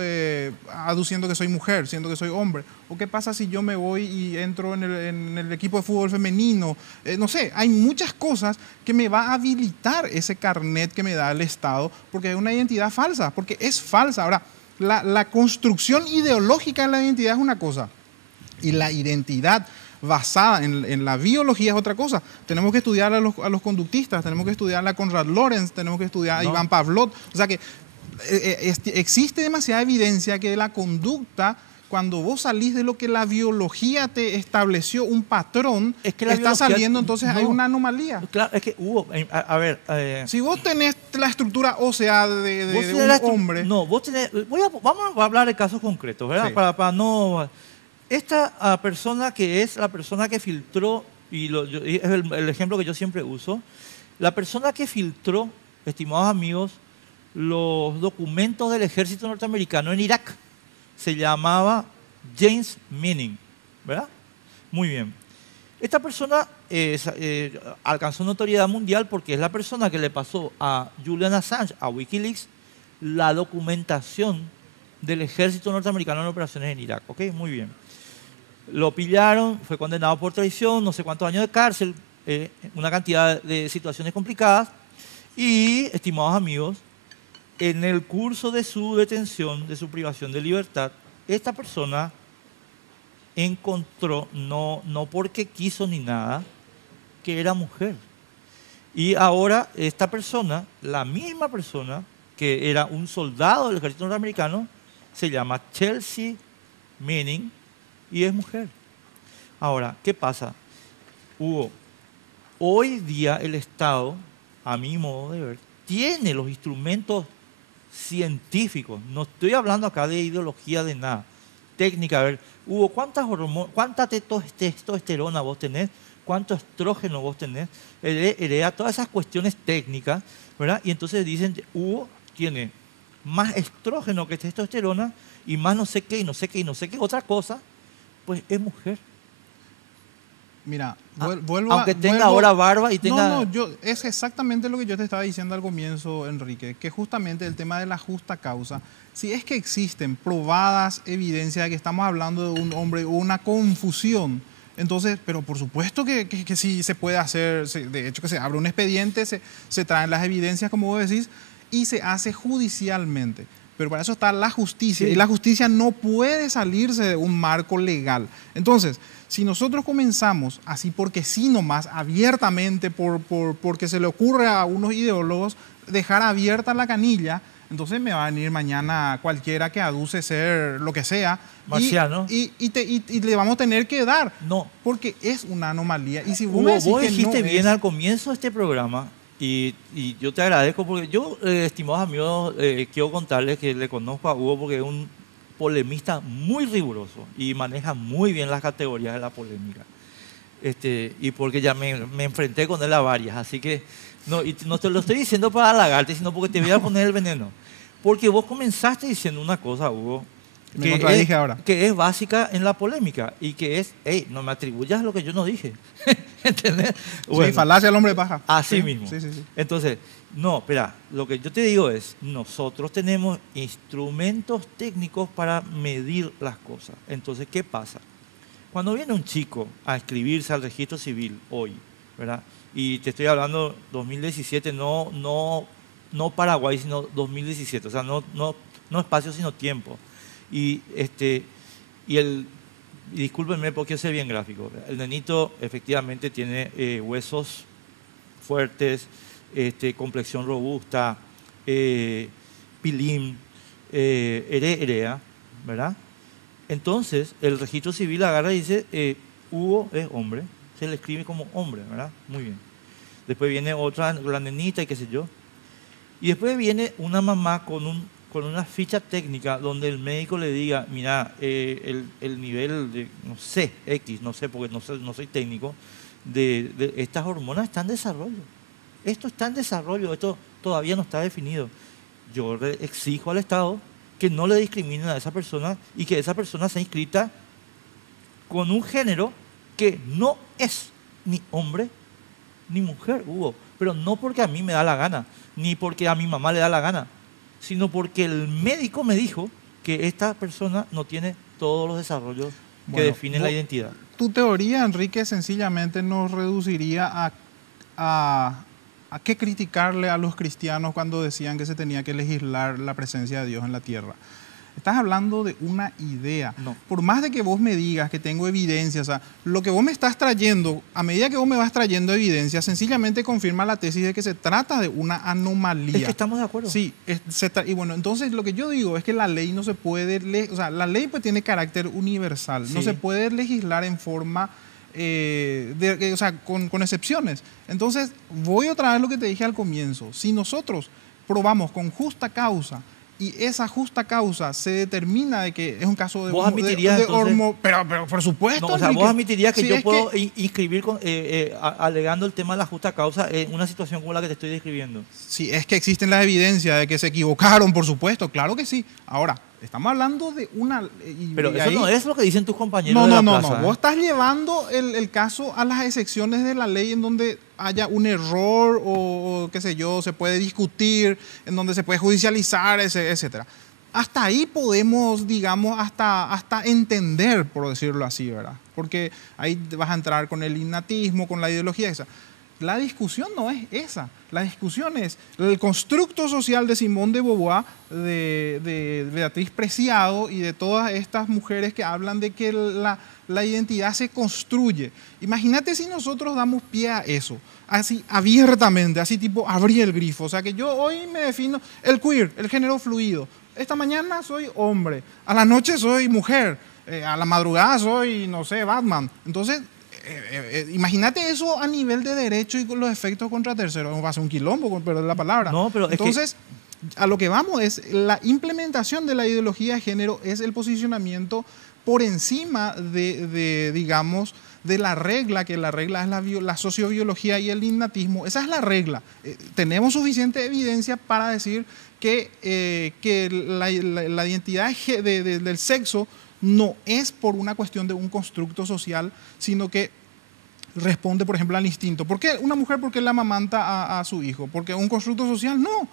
aduciendo que soy mujer, siendo que soy hombre? ¿O qué pasa si yo me voy y entro en el equipo de fútbol femenino? No sé, hay muchas cosas que me va a habilitar ese carnet que me da el Estado, porque es una identidad falsa, porque es falsa. Ahora, la construcción ideológica de la identidad es una cosa, y la identidad basada en la biología es otra cosa. Tenemos que estudiar a los conductistas, tenemos que estudiar a Konrad Lorenz, tenemos que estudiar a Iván Pavlov. O sea que existe demasiada evidencia que de la conducta, cuando vos salís de lo que la biología te estableció, un patrón, es que está saliendo, entonces hay una anomalía. Claro, es que Hugo, si vos tenés la estructura ósea de un hombre... No, vos tenés... Vamos a hablar de casos concretos, ¿verdad? Sí. Para no... Esta persona que es la persona que filtró, es el ejemplo que yo siempre uso, la persona que filtró, estimados amigos, los documentos del ejército norteamericano en Irak, se llamaba James Manning, ¿verdad? Muy bien. Esta persona alcanzó notoriedad mundial porque es la persona que le pasó a Julian Assange, a Wikileaks, la documentación del ejército norteamericano en operaciones en Irak. ¿Ok? Muy bien. Lo pillaron, fue condenado por traición, no sé cuántos años de cárcel, una cantidad de situaciones complicadas. Y, estimados amigos, en el curso de su detención, de su privación de libertad, esta persona encontró, no porque quiso ni nada, que era mujer. Y ahora esta persona, la misma persona que era un soldado del ejército norteamericano, se llama Chelsea meaning y es mujer. Ahora, ¿qué pasa? Hugo, hoy día el Estado, a mi modo de ver, tiene los instrumentos científicos. No estoy hablando acá de ideología de nada. Técnica, a ver, Hugo, ¿cuánta testosterona vos tenés? ¿Cuánto estrógeno vos tenés? Hereda todas esas cuestiones técnicas, ¿verdad? Y entonces dicen, Hugo tiene más estrógeno que testosterona y más no sé qué, y no sé qué, y no sé qué otra cosa, pues es mujer. Mira, aunque tenga ahora barba y tenga... es exactamente lo que yo te estaba diciendo al comienzo, Enrique, que justamente el tema de la justa causa, si es que existen probadas evidencias de que estamos hablando de un hombre o una confusión, entonces, pero por supuesto que sí se puede hacer, de hecho que se abre un expediente, se traen las evidencias, como vos decís, y se hace judicialmente. Pero para eso está la justicia, sí. Y la justicia no puede salirse de un marco legal. Entonces, si nosotros comenzamos así porque sí nomás, abiertamente, porque se le ocurre a unos ideólogos dejar abierta la canilla, entonces me va a venir mañana cualquiera que aduce ser lo que sea. Marciano. Y le vamos a tener que dar. No. Porque es una anomalía. Y si Hugo, vos dijiste bien al comienzo de este programa, y yo te agradezco porque yo, estimados amigos, quiero contarles que le conozco a Hugo porque es un polemista muy riguroso y maneja muy bien las categorías de la polémica. Y porque ya me enfrenté con él a varias, así que no, y no te lo estoy diciendo para halagarte, sino porque te voy a poner el veneno. Porque vos comenzaste diciendo una cosa, Hugo, que es básica en la polémica y que es, hey, no me atribuyas lo que yo no dije. ¿Entendés? Bueno, sí, falacia al hombre de paja. Así sí, mismo. Sí. Entonces, no, espera, lo que yo te digo es, nosotros tenemos instrumentos técnicos para medir las cosas. Entonces, ¿qué pasa? Cuando viene un chico a inscribirse al registro civil hoy, ¿verdad? Y te estoy hablando 2017, no Paraguay, sino 2017, o sea, no espacio, sino tiempo. Y discúlpenme porque yo soy bien gráfico. El nenito efectivamente tiene huesos fuertes, complexión robusta, pilín, erea, ¿verdad? Entonces, el registro civil agarra y dice, Hugo es hombre, se le escribe como hombre, ¿verdad? Muy bien. Después viene otra, la nenita y qué sé yo. Y después viene una mamá con una ficha técnica donde el médico le diga, mira, el nivel de, no sé, X, no sé porque no soy técnico, de estas hormonas está en desarrollo. Esto está en desarrollo, esto todavía no está definido. Yo exijo al Estado que no le discriminen a esa persona y que esa persona sea inscrita con un género que no es ni hombre ni mujer, Hugo. Pero no porque a mí me da la gana, ni porque a mi mamá le da la gana, sino porque el médico me dijo que esta persona no tiene todos los desarrollos que definen la identidad. Tu teoría, Enrique, sencillamente nos reduciría a qué criticarle a los cristianos cuando decían que se tenía que legislar la presencia de Dios en la tierra. Estás hablando de una idea. No. Por más de que vos me digas que tengo evidencia, o sea, lo que vos me estás trayendo, a medida que vos me vas trayendo evidencia, sencillamente confirma la tesis de que se trata de una anomalía. Es que estamos de acuerdo. Sí, y bueno, entonces lo que yo digo es que la ley no se puede, o sea, la ley pues tiene carácter universal, sí. No se puede legislar en forma, o sea, con excepciones. Entonces, voy otra vez a lo que te dije al comienzo. Si nosotros probamos con justa causa y esa justa causa se determina de que es un caso de... ¿Vos admitirías pero por supuesto, no, o sea, Enrique, vos admitirías que sí, yo puedo inscribir alegando el tema de la justa causa en una situación como la que te estoy describiendo? Sí, es que existen las evidencias de que se equivocaron, por supuesto, claro que sí. Ahora, estamos hablando de una... Pero eso no es lo que dicen tus compañeros de la plaza. No. Vos estás llevando el caso a las excepciones de la ley en donde haya un error o qué sé yo, se puede discutir, en donde se puede judicializar, etcétera. Hasta ahí podemos, digamos, hasta entender, por decirlo así, ¿verdad? Porque ahí vas a entrar con el innatismo, con la ideología esa. La discusión no es esa. La discusión es el constructo social de Simone de Beauvoir, de Beatriz Preciado y de todas estas mujeres que hablan de que la identidad se construye. Imagínate si nosotros damos pie a eso, así abiertamente, así tipo abrir el grifo. O sea que yo hoy me defino el queer, el género fluido. Esta mañana soy hombre, a la noche soy mujer. a la madrugada soy, no sé, Batman. Entonces, imagínate eso a nivel de derecho y con los efectos contra terceros. Va a ser un quilombo, con perdón la palabra. No, pero entonces, a lo que vamos es la implementación de la ideología de género, es el posicionamiento por encima digamos, de la regla, que la regla es la sociobiología y el innatismo. Esa es la regla. Tenemos suficiente evidencia para decir que la identidad del sexo no es por una cuestión de un constructo social, sino que responde, por ejemplo, al instinto. ¿Por qué una mujer, por qué la amamanta a su hijo? ¿Porque un constructo social? No.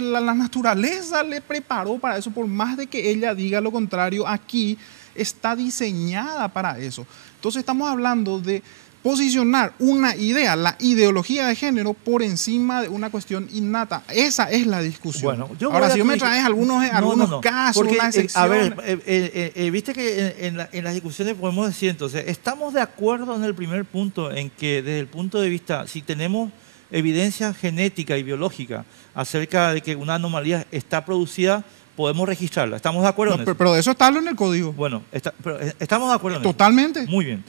La naturaleza le preparó para eso, por más de que ella diga lo contrario. Aquí está diseñada para eso. Entonces estamos hablando de posicionar una idea, la ideología de género, por encima de una cuestión innata. Esa es la discusión. Bueno, ahora, si yo me traes algunos casos, porque, unas excepciones... a ver, viste que en las discusiones podemos decir, entonces, estamos de acuerdo en el primer punto, en que desde el punto de vista, si tenemos evidencia genética y biológica acerca de que una anomalía está producida, podemos registrarla. ¿Estamos de acuerdo en eso? Pero eso está en el código. Bueno, pero estamos de acuerdo en eso. Totalmente. Muy bien.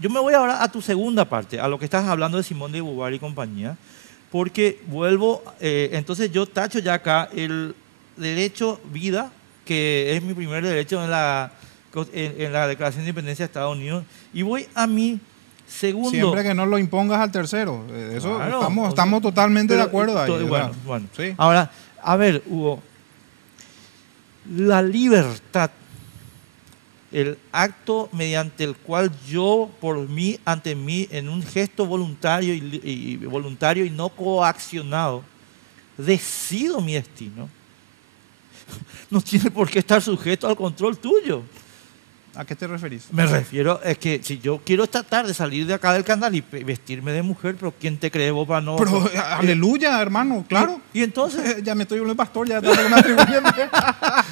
Yo me voy ahora a tu segunda parte, a lo que estás hablando de Simone de Beauvoir y compañía, porque vuelvo, entonces yo tacho ya acá el derecho vida, que es mi primer derecho en la Declaración de Independencia de Estados Unidos, y voy a mi segundo... Siempre que no lo impongas al tercero. Eso claro, estamos totalmente de acuerdo ahí. Bueno. Sí. Ahora, a ver, Hugo, la libertad, el acto mediante el cual yo, por mí, ante mí, en un gesto voluntario y no coaccionado, decido mi destino, no tiene por qué estar sujeto al control tuyo. ¿A qué te referís? Me refiero, es que si yo quiero esta tarde salir de acá del canal y vestirme de mujer, pero ¿quién te cree vos para no...? Pero, aleluya, hermano, claro. Y entonces... Ya me estoy volviendo pastor, ya tanto que me atribuyen.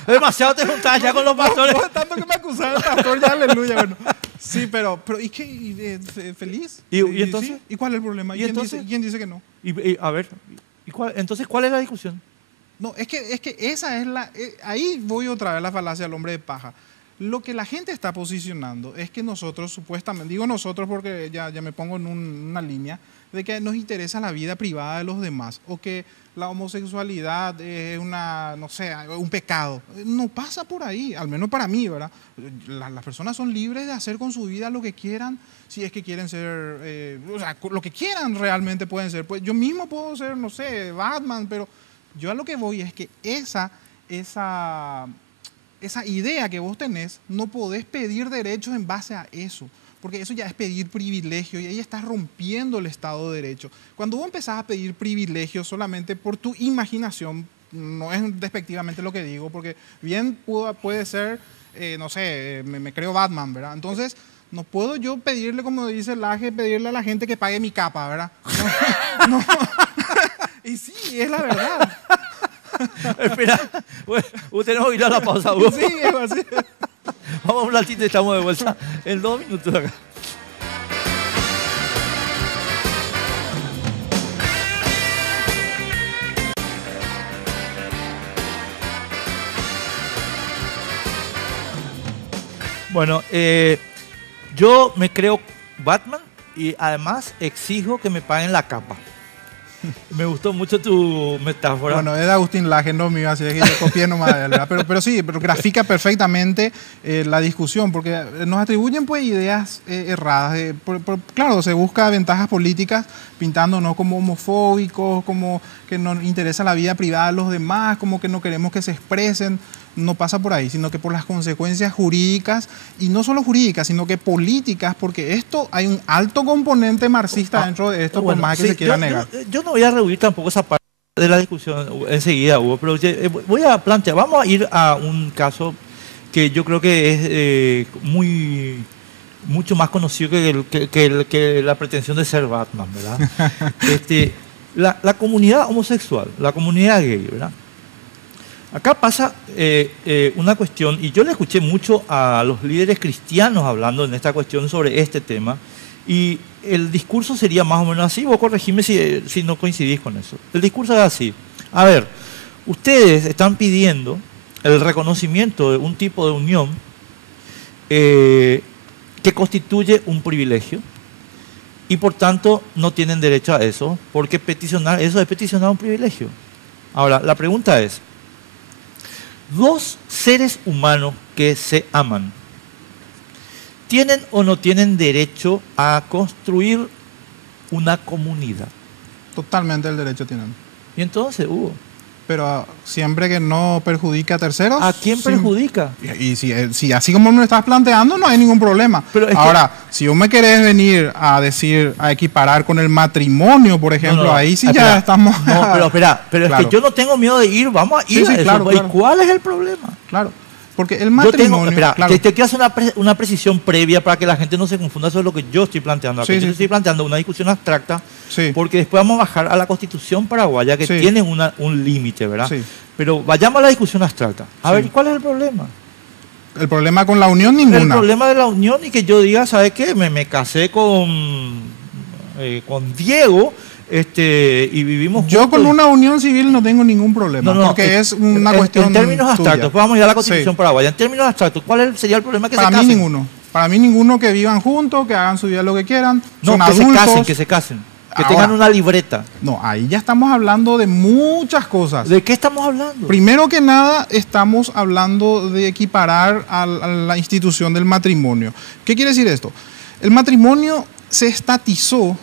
Demasiado te juntás ya con los pastores. No, tanto que me acusaron de pastor, ya aleluya. Bueno, sí, pero ¿y qué? ¿Feliz? ¿Y entonces? ¿Sí? ¿Y cuál es el problema? ¿Quién dice que no? A ver, entonces, ¿cuál es la discusión? No, es que esa es la... ahí voy otra vez a la falacia del hombre de paja. Lo que la gente está posicionando es que nosotros supuestamente, digo nosotros porque ya me pongo en una línea, de que nos interesa la vida privada de los demás, o que la homosexualidad es un pecado. No pasa por ahí, al menos para mí, ¿verdad? Las personas son libres de hacer con su vida lo que quieran, si es que quieren ser, lo que quieran realmente pueden ser. Pues yo mismo puedo ser, no sé, Batman, pero yo a lo que voy es que esa idea que vos tenés, no podés pedir derechos en base a eso, porque eso ya es pedir privilegio y ahí estás rompiendo el Estado de Derecho. Cuando vos empezás a pedir privilegios solamente por tu imaginación, no es despectivamente lo que digo, porque bien puede ser, no sé, me creo Batman, ¿verdad? Entonces, no puedo yo pedirle, como dice Laje, pedirle a la gente que pague mi capa, ¿verdad? No. Y sí, es la verdad. Espera, tenemos que ir a la pausa, Hugo. Sí, es así. Vamos a un ratito y estamos de vuelta en 2 minutos acá. Bueno, yo me creo Batman y además exijo que me paguen la capa. Me gustó mucho tu metáfora. Bueno, es de Agustín Laje, no mío, así es que yo copié nomás de él, ¿verdad? Pero sí, pero grafica perfectamente la discusión, porque nos atribuyen pues ideas erradas. Claro, se busca ventajas políticas pintándonos como homofóbicos, como que nos interesa la vida privada de los demás, como que no queremos que se expresen. No pasa por ahí, sino que por las consecuencias jurídicas, y no solo jurídicas, sino que políticas, porque esto hay un alto componente marxista dentro de esto, bueno, por más que se quiera negar. Yo no voy a rehuir tampoco esa parte de la discusión enseguida, Hugo, pero voy a plantear, vamos a ir a un caso que yo creo que es mucho más conocido que la pretensión de ser Batman, ¿verdad? La comunidad homosexual, la comunidad gay, ¿verdad? Acá pasa una cuestión, y yo le escuché mucho a los líderes cristianos hablando en esta cuestión sobre este tema, y el discurso sería más o menos así, vos corregime si no coincidís con eso. El discurso es así: a ver, ustedes están pidiendo el reconocimiento de un tipo de unión que constituye un privilegio y por tanto no tienen derecho a eso, porque peticionar eso es peticionar un privilegio. Ahora, la pregunta es, dos seres humanos que se aman, ¿tienen o no tienen derecho a construir una comunidad? Totalmente el derecho tienen. Y entonces, Hugo, Pero siempre que no perjudique a terceros. ¿a quién perjudica? Y si así como me lo estás planteando, no hay ningún problema. Pero es ahora, si vos me querés venir a decir, a equiparar con el matrimonio, por ejemplo, No, ahí sí espera, ya estamos. No, pero espera, pero Claro. es que yo no tengo miedo de ir, vamos a ir Sí, a eso. claro, ¿Y claro. cuál es el problema? Claro. Porque el Yo matrimonio. tengo, espera, claro. te quiero hacer una precisión previa para que la gente no se confunda sobre lo que yo estoy planteando. Aquí Sí, yo sí. estoy planteando una discusión abstracta, Sí. porque después vamos a bajar a la Constitución paraguaya que Sí. tiene un límite, ¿verdad? Sí. Pero vayamos a la discusión abstracta. A Sí. ver, ¿cuál es el problema? El problema con la unión, El ninguna. problema de la unión y que yo diga, ¿sabes qué? Me casé con Diego y vivimos Yo juntos. con una unión civil no tengo ningún problema, porque es una cuestión En términos tuya. abstractos, pues vamos a ir a la Constitución Sí. paraguaya. En términos abstractos, ¿cuál sería el problema que Para se mí casen? ninguno. Para mí ninguno, que vivan juntos, que hagan su vida lo que quieran. No, son que adultos. se casen. Que Ahora. tengan una libreta. No, ahí ya estamos hablando de muchas cosas. ¿De qué estamos hablando? Primero que nada, estamos hablando de equiparar a la institución del matrimonio. ¿Qué quiere decir esto? El matrimonio se estatizó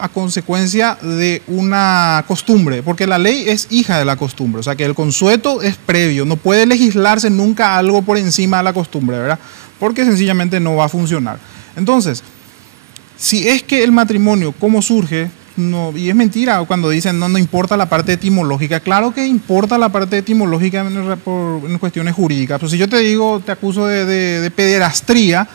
a consecuencia de una costumbre, porque la ley es hija de la costumbre, o sea que el consueto es previo, no puede legislarse nunca algo por encima de la costumbre, ¿verdad? Porque sencillamente no va a funcionar. Entonces, si es que el matrimonio, ¿cómo surge? No, y es mentira cuando dicen no importa la parte etimológica. Claro que importa la parte etimológica en cuestiones jurídicas. Pues si yo te digo, te acuso de pederastría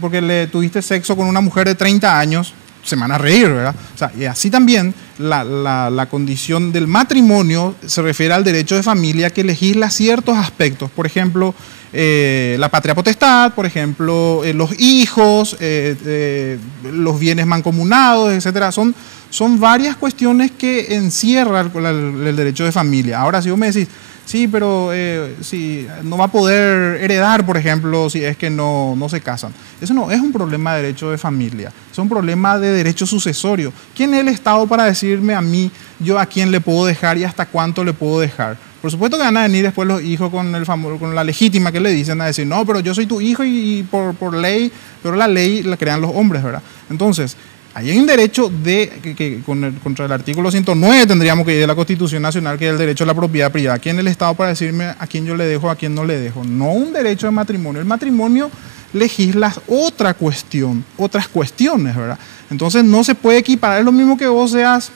porque le tuviste sexo con una mujer de 30 años, se van a reír, ¿verdad? O sea, y así también la condición del matrimonio se refiere al derecho de familia que legisla ciertos aspectos. Por ejemplo, la patria potestad, por ejemplo, los hijos, los bienes mancomunados, etcétera. Son varias cuestiones que encierra el derecho de familia. Ahora, si vos me decís, sí, pero si no va a poder heredar, por ejemplo, si es que no se casan. Eso no es un problema de derecho de familia, es un problema de derecho sucesorio. ¿Quién es el Estado para decirme a mí, yo a quién le puedo dejar y hasta cuánto le puedo dejar? Por supuesto que van a venir después los hijos con la legítima que le dicen, a decir, no, pero yo soy tu hijo y por ley, pero la ley la crean los hombres, ¿verdad? Entonces, ahí hay un derecho contra el artículo 109 tendríamos que ir de la Constitución Nacional, que es el derecho a la propiedad privada. ¿Quién es el Estado para decirme a quién yo le dejo, a quién no le dejo? No un derecho de matrimonio. El matrimonio legisla otras cuestiones, ¿verdad? Entonces no se puede equiparar. Es lo mismo que vos seas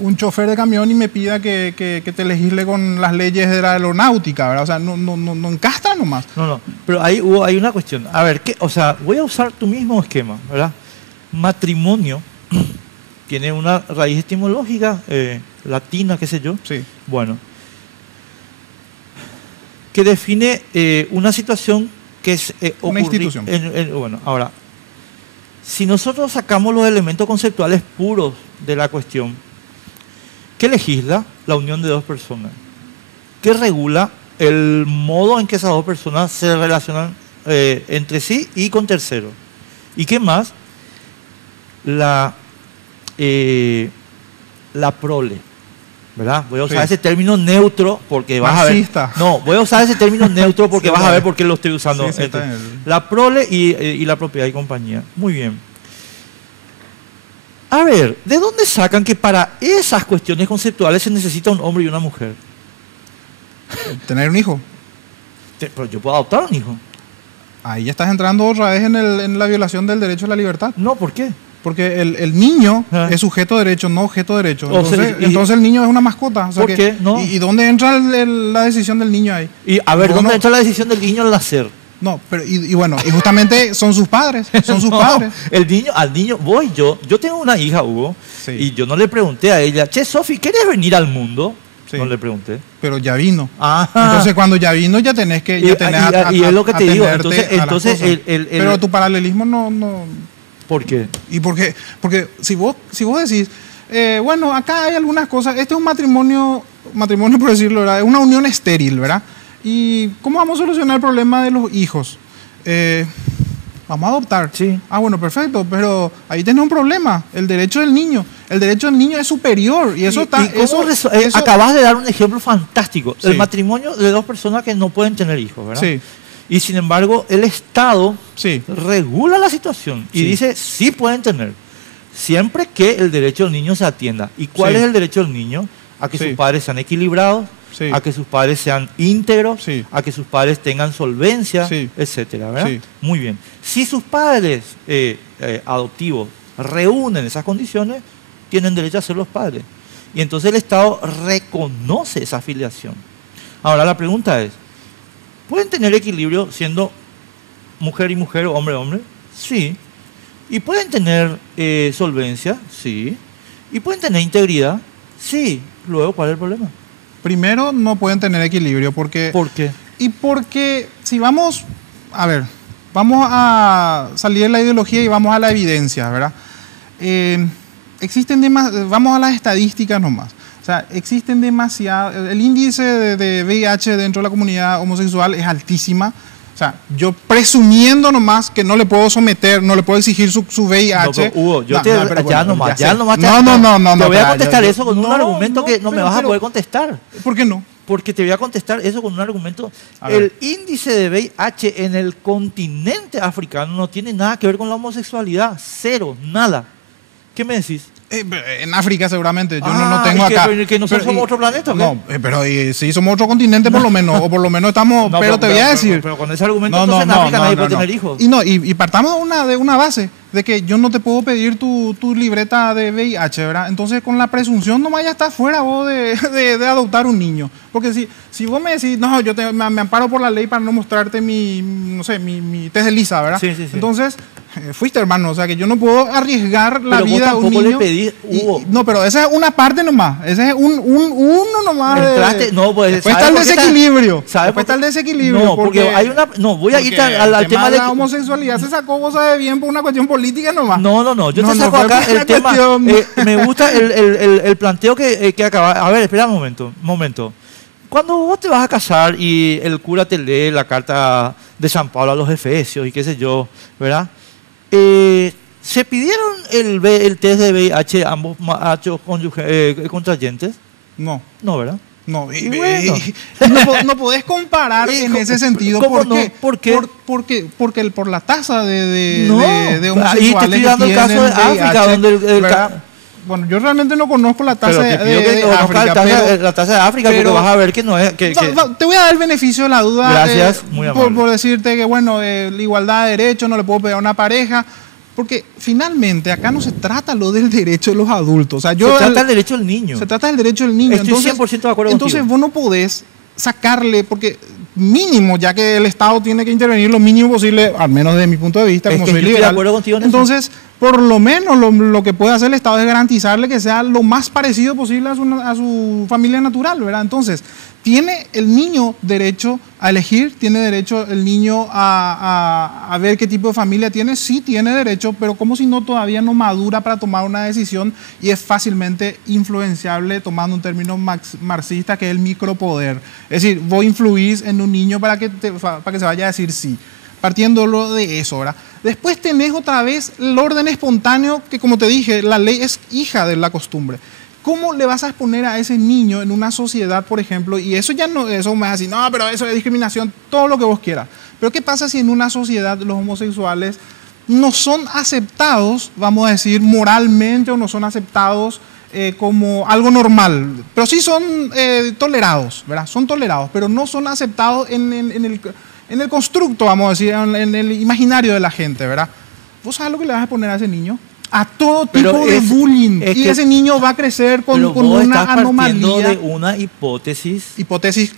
un chofer de camión y me pida que te legisle con las leyes de la aeronáutica, ¿verdad? O sea, no encastra nomás. No, pero hay una cuestión. A ver, voy a usar tu mismo esquema, ¿verdad? Matrimonio tiene una raíz etimológica latina, qué sé yo. Sí. Bueno, que define una situación que es Una institución. Bueno, ahora, si nosotros sacamos los elementos conceptuales puros de la cuestión, ¿qué legisla? La unión de dos personas. ¿Qué regula el modo en que esas dos personas se relacionan entre sí y con terceros? ¿Y qué más? La prole, ¿verdad? Voy a usar ese término neutro porque vas Marxista. a ver. No, voy a usar ese término neutro porque Sí, vas a vale. ver por qué lo estoy usando. Sí, está bien. La prole y la propiedad y compañía. Muy bien. A ver, ¿de dónde sacan que para esas cuestiones conceptuales se necesita un hombre y una mujer? Tener un hijo. Pero yo puedo adoptar un hijo. Ahí ya estás entrando otra vez en la violación del derecho a la libertad. No, ¿por qué? Porque el niño Ah. es sujeto de derecho, no objeto de derecho. O sea, Entonces el niño es una mascota. O sea ¿por qué? No. ¿Y dónde entra la decisión del niño ahí? Y a ver, No, ¿dónde no. entra la decisión del niño al nacer? No, pero y bueno, y justamente son sus padres, son sus No, padres. al niño, yo tengo una hija, Hugo, Sí. y yo no le pregunté a ella, che, Sofi, ¿querés venir al mundo? Sí. No le pregunté. Pero ya vino. Ajá. Entonces cuando ya vino ya tenés que Y es lo que te digo, atenerte entonces a las cosas. Pero tu paralelismo no. ¿Por qué? ¿Y por qué? Porque si vos decís, bueno, acá hay algunas cosas, este es un matrimonio por decirlo, ¿verdad? Es una unión estéril, ¿verdad? ¿Y cómo vamos a solucionar el problema de los hijos? vamos a adoptar. Sí. Ah, bueno, perfecto, pero ahí tenés un problema, el derecho del niño. El derecho del niño es superior y eso está... Acabas de dar un ejemplo fantástico. Sí. El matrimonio de dos personas que no pueden tener hijos, ¿verdad? Sí, Y sin embargo, el Estado sí, regula la situación y Sí. dice sí pueden tener, siempre que el derecho del niño se atienda. ¿Y cuál Sí. es el derecho del niño? A que Sí. sus padres sean equilibrados, sí. a que sus padres sean íntegros, Sí. a que sus padres tengan solvencia, Sí. etcétera, ¿verdad? Sí. Muy bien. Si sus padres adoptivos reúnen esas condiciones, tienen derecho a ser los padres. Y entonces el Estado reconoce esa afiliación. Ahora la pregunta es, ¿pueden tener equilibrio siendo mujer y mujer o hombre y hombre? Sí. ¿Y pueden tener solvencia? Sí. ¿Y pueden tener integridad? Sí. Luego, ¿cuál es el problema? Primero, no pueden tener equilibrio porque... ¿Por qué? Y porque si vamos, a ver, vamos a salir de la ideología y vamos a la evidencia, ¿verdad? Vamos a las estadísticas nomás. O sea, existen demasiados, el índice de VIH dentro de la comunidad homosexual es altísima. O sea, yo presumiendo nomás que no le puedo someter, no le puedo exigir su VIH. No, pero, Hugo, yo No, te, no, pero ya bueno, nomás, ya ya sé. nomás. No, Te voy a espera, contestar yo- eso con un no, argumento no, que no me pero- vas a pero- poder contestar. ¿Por qué no? Porque te voy a contestar eso con un argumento. A ver. El índice de VIH en el continente africano no tiene nada que ver con la homosexualidad. Cero, nada. ¿Qué me decís? En África seguramente, yo no tengo ¿y que- acá. que nosotros somos otro planeta, o qué? No, pero sí somos otro continente por lo menos, o por lo menos estamos, No, pero te voy a decir. Pero con ese argumento entonces en África nadie puede tener hijos. Y partamos de una base, de que yo no te puedo pedir tu libreta de VIH, ¿verdad? Entonces con la presunción nomás ya estás fuera vos de adoptar un niño. Porque si vos me decís, no, me amparo por la ley para no mostrarte mi test de Lisa, ¿verdad? Sí, sí, sí. Entonces, fuiste hermano, o sea que yo no puedo arriesgar la Pero vos vida de un tampoco niño. le pedís, Hugo. No, pero esa es una parte nomás, ese es uno nomás. Entraste, no, pues, después ¿sabes está el por qué desequilibrio. ¿Sabes Después por está el qué? desequilibrio. No, porque hay una. No, voy a irte al tema de de. la homosexualidad se sacó cosa de bien por una cuestión política nomás. No, yo No, te no saco fue acá por el una tema. cuestión. Me gusta el planteo que acaba. A ver, espera un momento. Cuando vos te vas a casar y el cura te lee la carta de San Pablo a los Efesios y qué sé yo, ¿verdad? ¿Se pidieron el test de VIH a ambos machos contrayentes? No. No, ¿verdad? No, Y bueno. no podés comparar en ese sentido. ¿Cómo ¿Por no? qué? ¿Por qué? Porque por la tasa de No, homosexuales ahí te estoy dando que el caso de tienen África, VIH, donde ¿verdad? Bueno, yo realmente no conozco la tasa Pero te pido que de conozcas África, la tasa de África porque pero- vas a ver que no es. Te voy a dar el beneficio de la duda. Gracias, muy amable. por decirte que, bueno, la igualdad de derechos, no le puedo pegar a una pareja. Porque finalmente acá no se trata lo del derecho de los adultos. O sea, Se trata del derecho del niño. se trata del derecho del niño. Estoy 100% de acuerdo entonces contigo. vos no podés sacarle, porque mínimo, ya que el Estado tiene que intervenir lo mínimo posible, al menos desde mi punto de vista, Es como que soy yo estoy de liberal. acuerdo contigo en eso. Entonces, por lo menos lo que puede hacer el Estado es garantizarle que sea lo más parecido posible a su familia natural, ¿verdad? Entonces, ¿tiene el niño derecho a elegir? ¿Tiene derecho el niño a ver qué tipo de familia tiene? Sí, tiene derecho, pero como si no todavía no madura para tomar una decisión y es fácilmente influenciable, tomando un término marxista que es el micropoder. Es decir, vos influís en un niño para que se vaya a decir sí. Partiéndolo de eso, ¿verdad? Después tenés otra vez el orden espontáneo, que como te dije, la ley es hija de la costumbre. ¿Cómo le vas a exponer a ese niño en una sociedad, por ejemplo? Y eso ya no, eso me hace así, no, pero eso es discriminación, todo lo que vos quieras. Pero ¿qué pasa si en una sociedad los homosexuales no son aceptados, vamos a decir, moralmente, o no son aceptados como algo normal? Pero sí son tolerados, ¿verdad? Son tolerados, pero no son aceptados en el constructo, vamos a decir, en el imaginario de la gente, ¿verdad? ¿Vos sabés lo que le vas a poner a ese niño? A todo Pero tipo de es- bullying. es Y que- ese niño va a crecer con Pero vos una estás partiendo anomalía. de una hipótesis. Hipótesis,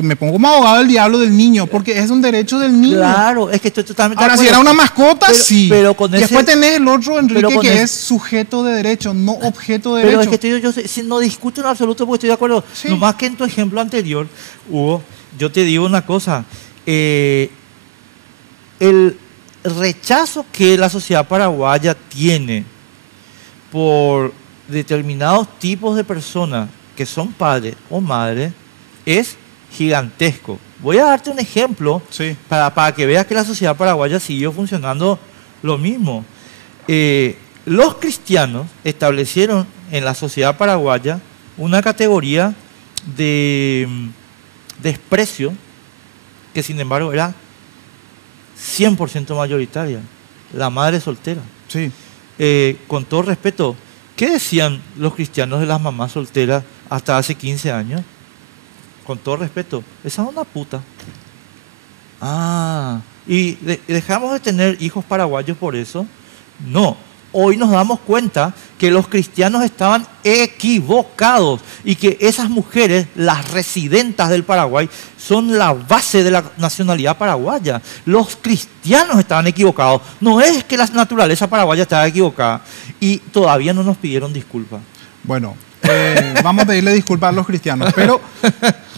me pongo como abogado del diablo del niño, porque es un derecho del niño. Claro, es que estoy totalmente de Ahora, si acuerdo. era una mascota, Pero- sí. pero con y ese- después tenés el otro, Enrique, pero con que ese- es sujeto de derecho, no objeto de Pero derecho. es que yo no discuto en absoluto porque estoy de acuerdo. Sí. No más que en tu ejemplo anterior, Hugo, yo te digo una cosa. El rechazo que la sociedad paraguaya tiene por determinados tipos de personas que son padres o madres es gigantesco. Voy a darte un ejemplo Sí. para que veas que la sociedad paraguaya siguió funcionando lo mismo. Los cristianos establecieron en la sociedad paraguaya una categoría de desprecio que sin embargo era 100% mayoritaria, la madre soltera. Sí. Con todo respeto, ¿qué decían los cristianos de las mamás solteras hasta hace 15 años? Con todo respeto, esa es una puta. ¿Y dejamos de tener hijos paraguayos por eso? No. Hoy nos damos cuenta que los cristianos estaban equivocados y que esas mujeres, las residentas del Paraguay, son la base de la nacionalidad paraguaya. Los cristianos estaban equivocados. No es que la naturaleza paraguaya estaba equivocada. Y todavía no nos pidieron disculpas. Bueno, vamos a pedirle disculpas a los cristianos,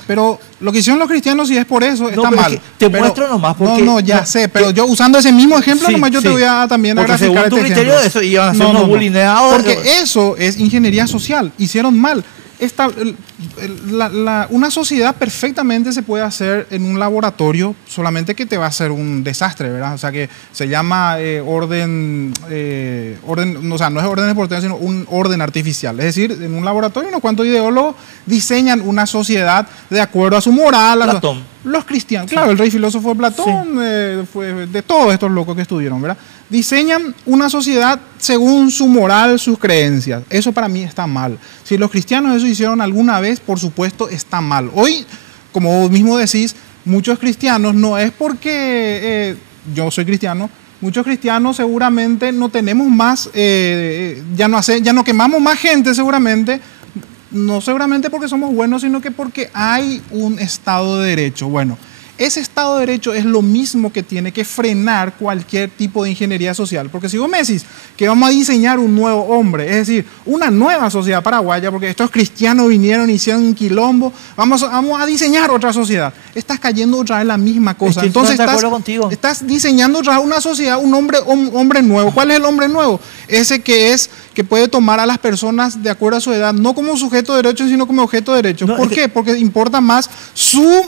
pero lo que hicieron los cristianos, si es por eso, está pero mal. es que te muestro nomás porque... No, ya sé, pero yo usando ese mismo ejemplo, Sí, nomás yo te sí. voy a también a Porque graficar según tu este criterio ejemplo. de eso iban a ser unos bulineados. Porque eso es ingeniería social. Hicieron mal. Una sociedad perfectamente se puede hacer en un laboratorio, solamente que te va a ser un desastre, ¿verdad? O sea, que se llama orden, o sea, no es orden espontáneo, sino un orden artificial. Es decir, en un laboratorio unos cuantos ideólogos diseñan una sociedad de acuerdo a su moral. Platón. Los cristianos, claro, el rey filósofo de Platón, fue de todos estos locos que estuvieron, ¿verdad? Diseñan una sociedad según su moral, sus creencias. Eso para mí está mal. Si los cristianos eso hicieron alguna vez, por supuesto está mal. Hoy, como vos mismo decís, muchos cristianos, no es porque yo soy cristiano, muchos cristianos seguramente no tenemos más, ya no quemamos más gente seguramente, no seguramente porque somos buenos, sino que porque hay un Estado de Derecho. Bueno, ese Estado de Derecho es lo mismo que tiene que frenar cualquier tipo de ingeniería social. Porque si vos me decís que vamos a diseñar un nuevo hombre, es decir, una nueva sociedad paraguaya, porque estos cristianos vinieron y hicieron un quilombo, vamos a diseñar otra sociedad. Estás cayendo otra vez la misma cosa. Estoy Entonces de acuerdo contigo. estás diseñando otra vez una sociedad, un hombre nuevo. ¿Cuál es el hombre nuevo? Ese que puede tomar a las personas de acuerdo a su edad, no como sujeto de derecho, sino como objeto de derecho. No, ¿Por qué? Porque importa más su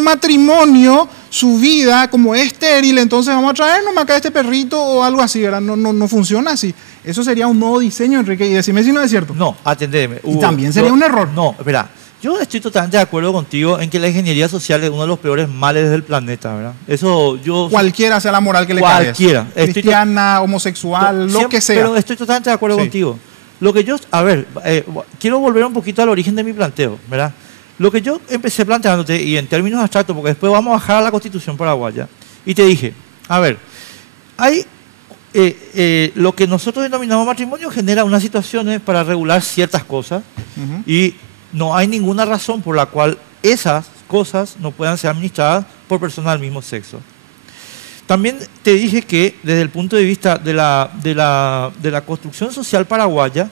matrimonio, su vida, como es estéril, entonces vamos a traer nomás acá este perrito o algo así, ¿verdad? No funciona así. Eso sería un nuevo diseño, Enrique, y decime si no es cierto. No, atendeme. Y también sería un error. No, espera. Yo estoy totalmente de acuerdo contigo en que la ingeniería social es uno de los peores males del planeta, ¿verdad? Eso yo... Cualquiera sea la moral que le Cualquiera. cargues. Cristiana, homosexual, lo que sea. Pero estoy totalmente de acuerdo Sí. contigo. Lo que yo... A ver, quiero volver un poquito al origen de mi planteo, ¿verdad? Lo que yo empecé planteándote, y en términos abstractos, porque después vamos a bajar a la Constitución paraguaya, y te dije, a ver, hay... lo que nosotros denominamos matrimonio genera unas situaciones para regular ciertas cosas Ujú. y no hay ninguna razón por la cual esas cosas no puedan ser administradas por personas del mismo sexo. También te dije que desde el punto de vista de la construcción social paraguaya,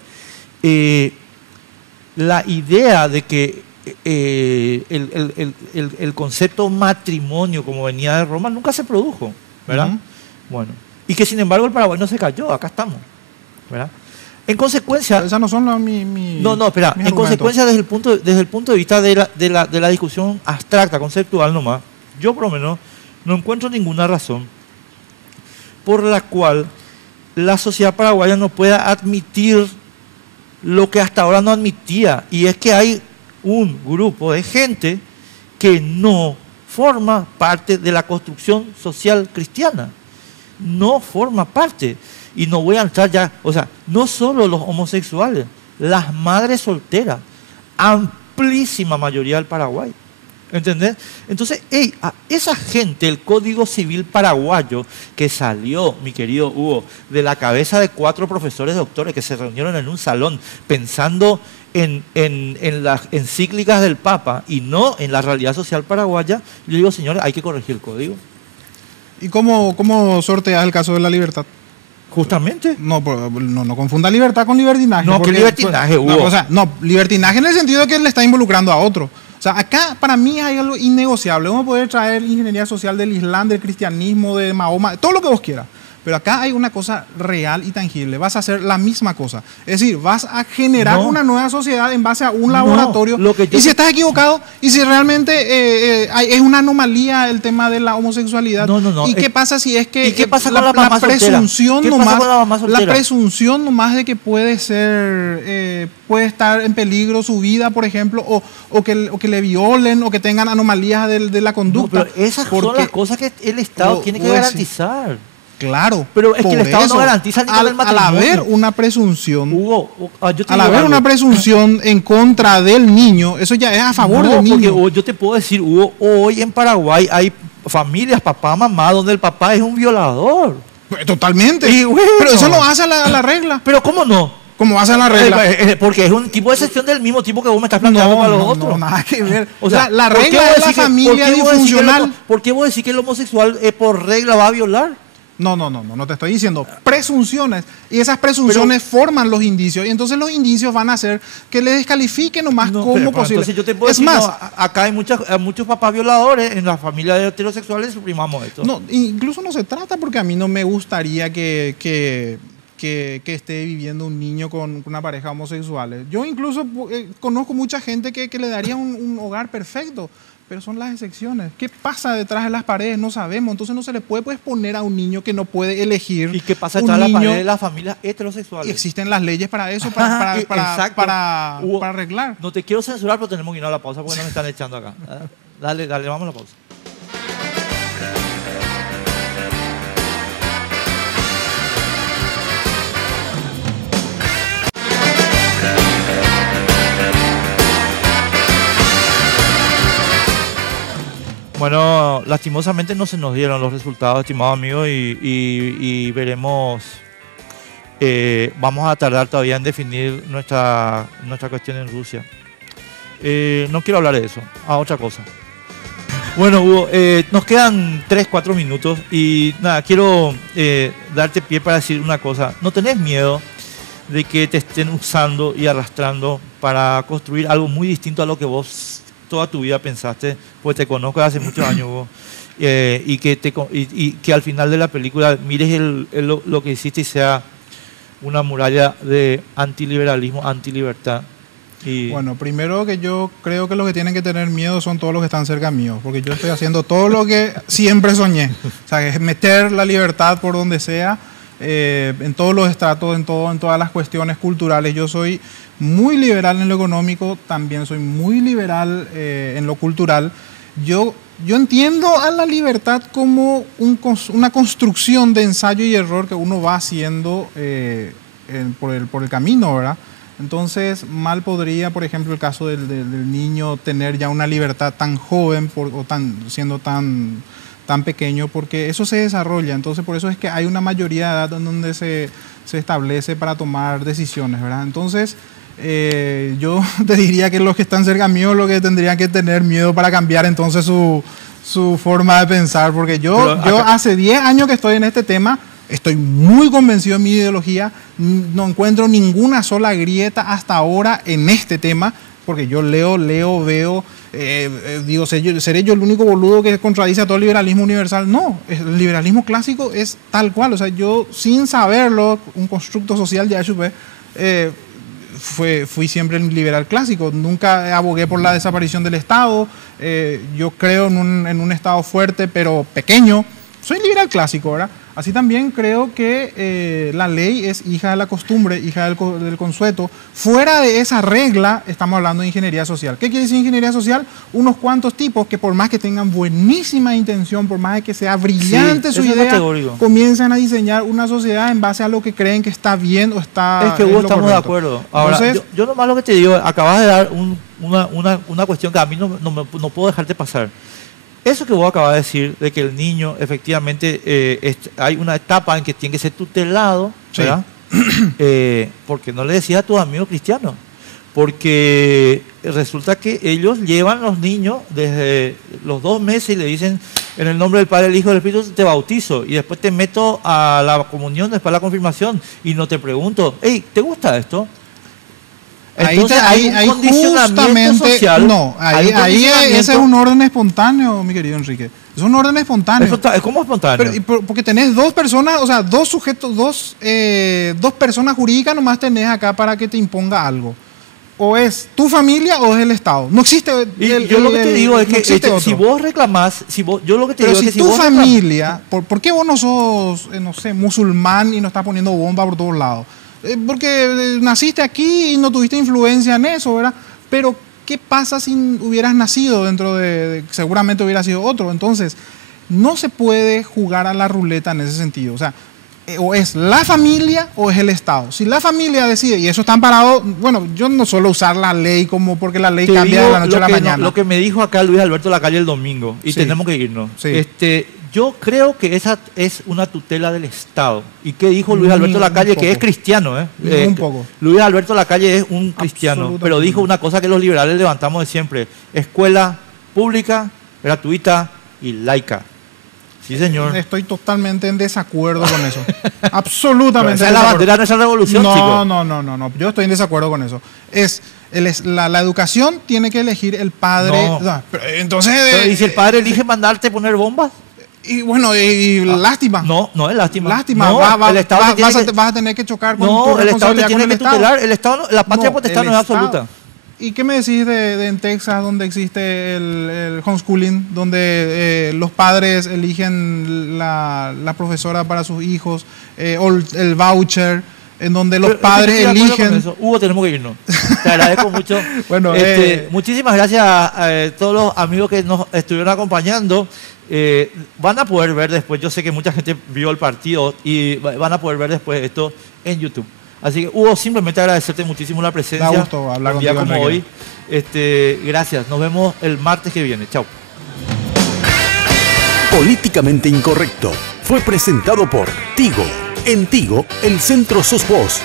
la idea de que el concepto matrimonio como venía de Roma nunca se produjo, ¿verdad? Ujú. Bueno, y que sin embargo el Paraguay no se cayó, acá estamos, ¿verdad? En consecuencia... Esas no son No, espera. mis En argumentos. consecuencia, desde el punto de vista de la discusión abstracta, conceptual nomás, yo por lo menos no encuentro ninguna razón por la cual la sociedad paraguaya no pueda admitir lo que hasta ahora no admitía, y es que hay un grupo de gente que no forma parte de la construcción social cristiana. No forma parte. Y no voy a entrar ya, o sea, no solo los homosexuales, las madres solteras, amplísima mayoría del Paraguay. ¿Entendés? Entonces, a esa gente, el Código Civil paraguayo, que salió, mi querido Hugo, de la cabeza de 4 profesores doctores que se reunieron en un salón pensando en las encíclicas del Papa y no en la realidad social paraguaya, yo digo, señores, hay que corregir el código. ¿Y cómo sorteas el caso de la libertad? Justamente. No confunda libertad con libertinaje. No, ¿qué porque, libertinaje, no, Hugo? o sea, no, libertinaje en el sentido de que le está involucrando a otro. O sea, acá para mí hay algo innegociable. Vamos a poder traer ingeniería social del Islam, del cristianismo, de Mahoma, todo lo que vos quieras. Pero acá hay una cosa real y tangible. Vas a hacer la misma cosa. Es decir, vas a generar una nueva sociedad en base a un laboratorio. Y si estás equivocado, y si realmente es una anomalía el tema de la homosexualidad. ¿Y qué pasa si es que qué pasa con la presunción la presunción nomás de que puede ser, puede estar en peligro su vida, por ejemplo, o que le violen, o que tengan anomalías de la conducta? Pero esas son las cosas que el Estado tiene que garantizar. Claro, pero es que el Estado no garantiza ni el matrimonio. Al haber una presunción, una presunción en contra del niño, eso ya es a favor del niño. Porque yo te puedo decir, Hugo, hoy en Paraguay hay familias, papá, mamá, donde el papá es un violador. Totalmente. Pero eso no hace la regla. Pero ¿cómo no? ¿Cómo hace la regla? Porque es un tipo de excepción del mismo tipo que vos me estás planteando para los otros. No, nada que ver. O sea, la regla es la familia disfuncional. ¿Por qué vos decís que el homosexual por regla va a violar? No te estoy diciendo. Presunciones. Y esas presunciones forman los indicios. Y entonces los indicios van a hacer que le descalifiquen lo más como posible. Entonces yo te puedo decir, acá hay muchos papás violadores, en las familias heterosexuales suprimamos esto. No, incluso no se trata, porque a mí no me gustaría que esté viviendo un niño con una pareja homosexual. Yo incluso conozco mucha gente que le daría un hogar perfecto. Pero son las excepciones. ¿Qué pasa detrás de las paredes? No sabemos. Entonces no se le puede exponer a un niño que no puede elegir. ¿Y qué pasa detrás de las paredes de las familias heterosexuales? Y existen las leyes para eso, para arreglar. No te quiero censurar, pero tenemos que ir a la pausa porque nos están echando acá. Dale, vamos a la pausa. Bueno, lastimosamente no se nos dieron los resultados, estimados amigos, y veremos. Vamos a tardar todavía en definir nuestra cuestión en Rusia. No quiero hablar de eso, a otra cosa. Bueno, Hugo, nos quedan 3-4 minutos y nada, quiero darte pie para decir una cosa. ¿No tenés miedo de que te estén usando y arrastrando para construir algo muy distinto a lo que vos toda tu vida pensaste? Pues te conozco hace muchos años, Hugo, y que al final de la película mires lo que hiciste y sea una muralla de antiliberalismo, antilibertad. Bueno, primero que yo creo que los que tienen que tener miedo son todos los que están cerca mío, porque yo estoy haciendo todo lo que siempre soñé. O sea, es meter la libertad por donde sea, en todos los estratos, en todas las cuestiones culturales. Yo soy muy liberal en lo económico, también soy muy liberal en lo cultural. Yo entiendo a la libertad como una construcción de ensayo y error que uno va haciendo por el camino, ¿verdad? Entonces, mal podría, por ejemplo, el caso del niño tener ya una libertad tan joven siendo tan pequeño, porque eso se desarrolla. Entonces, por eso es que hay una mayoría de edad en donde se establece para tomar decisiones, ¿verdad? Entonces, yo te diría que los que están cerca mío lo que tendrían que tener miedo para cambiar entonces su forma de pensar, porque yo hace 10 años que estoy en este tema, estoy muy convencido de mi ideología, no encuentro ninguna sola grieta hasta ahora en este tema, porque yo leo, veo, digo, ¿seré yo el único boludo que contradice a todo el liberalismo universal? No, el liberalismo clásico es tal cual, o sea, yo sin saberlo, un constructo social ya supe, fui siempre un liberal clásico, nunca abogué por la desaparición del Estado, yo creo en un Estado fuerte pero pequeño, soy liberal clásico, ¿verdad? Así también creo que la ley es hija de la costumbre, hija del consueto. Fuera de esa regla estamos hablando de ingeniería social. ¿Qué quiere decir ingeniería social? Unos cuantos tipos que por más que tengan buenísima intención, por más que sea brillante su idea, comienzan a diseñar una sociedad en base a lo que creen que está bien o está... Es que vos estamos de acuerdo. Ahora, entonces, yo nomás lo que te digo, acabas de dar una cuestión que a mí no puedo dejarte pasar. Eso que vos acabas de decir, de que el niño efectivamente hay una etapa en que tiene que ser tutelado, ¿verdad? Sí. Porque no le decías a tus amigos cristianos, porque resulta que ellos llevan los niños desde los 2 meses y le dicen en el nombre del Padre, del Hijo y del Espíritu te bautizo y después te meto a la comunión, después a la confirmación y no te pregunto, hey, ¿te gusta esto? Entonces hay un condicionamiento justamente, social. no, ahí ese es un orden espontáneo, mi querido Enrique. Es un orden espontáneo. Es como espontáneo. Porque tenés dos personas, o sea, dos sujetos, dos personas jurídicas nomás tenés acá para que te imponga algo. O es tu familia o es el Estado. No existe. Yo lo que te digo es no que si vos reclamás, yo lo que te Pero digo si es que tu vos familia, ¿por qué vos no sos, no sé, musulmán y no estás poniendo bomba por todos lados? Porque naciste aquí y no tuviste influencia en eso, ¿verdad? Pero, ¿qué pasa si hubieras nacido dentro seguramente hubiera sido otro? Entonces, no se puede jugar a la ruleta en ese sentido. O sea, o es la familia o es el Estado. Si la familia decide, y eso está amparado, bueno, yo no suelo usar la ley como porque la ley cambia de la noche a la mañana. Lo que me dijo acá Luis Alberto Lacalle el domingo, y sí, tenemos que irnos. Sí. Yo creo que esa es una tutela del Estado. ¿Y qué dijo Luis Alberto Lacalle? Que es cristiano, un poco. Luis Alberto Lacalle es un cristiano, pero dijo una cosa que los liberales levantamos de siempre: escuela pública, gratuita y laica. Sí, señor. Estoy totalmente en desacuerdo con eso. Absolutamente. Esa es la bandera de nuestra revolución, chicos. No. Yo estoy en desacuerdo con eso. La educación tiene que elegir el padre. No. Entonces. ¿Y si el padre elige mandarte poner bombas? Y bueno, lástima. No es lástima. Lástima. No, el Estado vas a tener que chocar con tu el Estado te responsabilidad tiene con el que tutelar. El Estado, la patria No, potestad el no es Estado. absoluta. ¿Y qué me decís de en Texas, donde existe el homeschooling, donde los padres eligen la profesora para sus hijos, o el voucher, en donde los padres eligen... Hugo, tenemos que irnos. Te agradezco mucho. Bueno, muchísimas gracias a todos los amigos que nos estuvieron acompañando. Van a poder ver después, yo sé que mucha gente vio el partido y van a poder ver después esto en YouTube. Así que, Hugo, simplemente agradecerte muchísimo la presencia. Da gusto hablar un día contigo, como Enrique. hoy. Gracias. Nos vemos el martes que viene. Chao. Políticamente Incorrecto fue presentado por Tigo. En Tigo, el centro sos vos.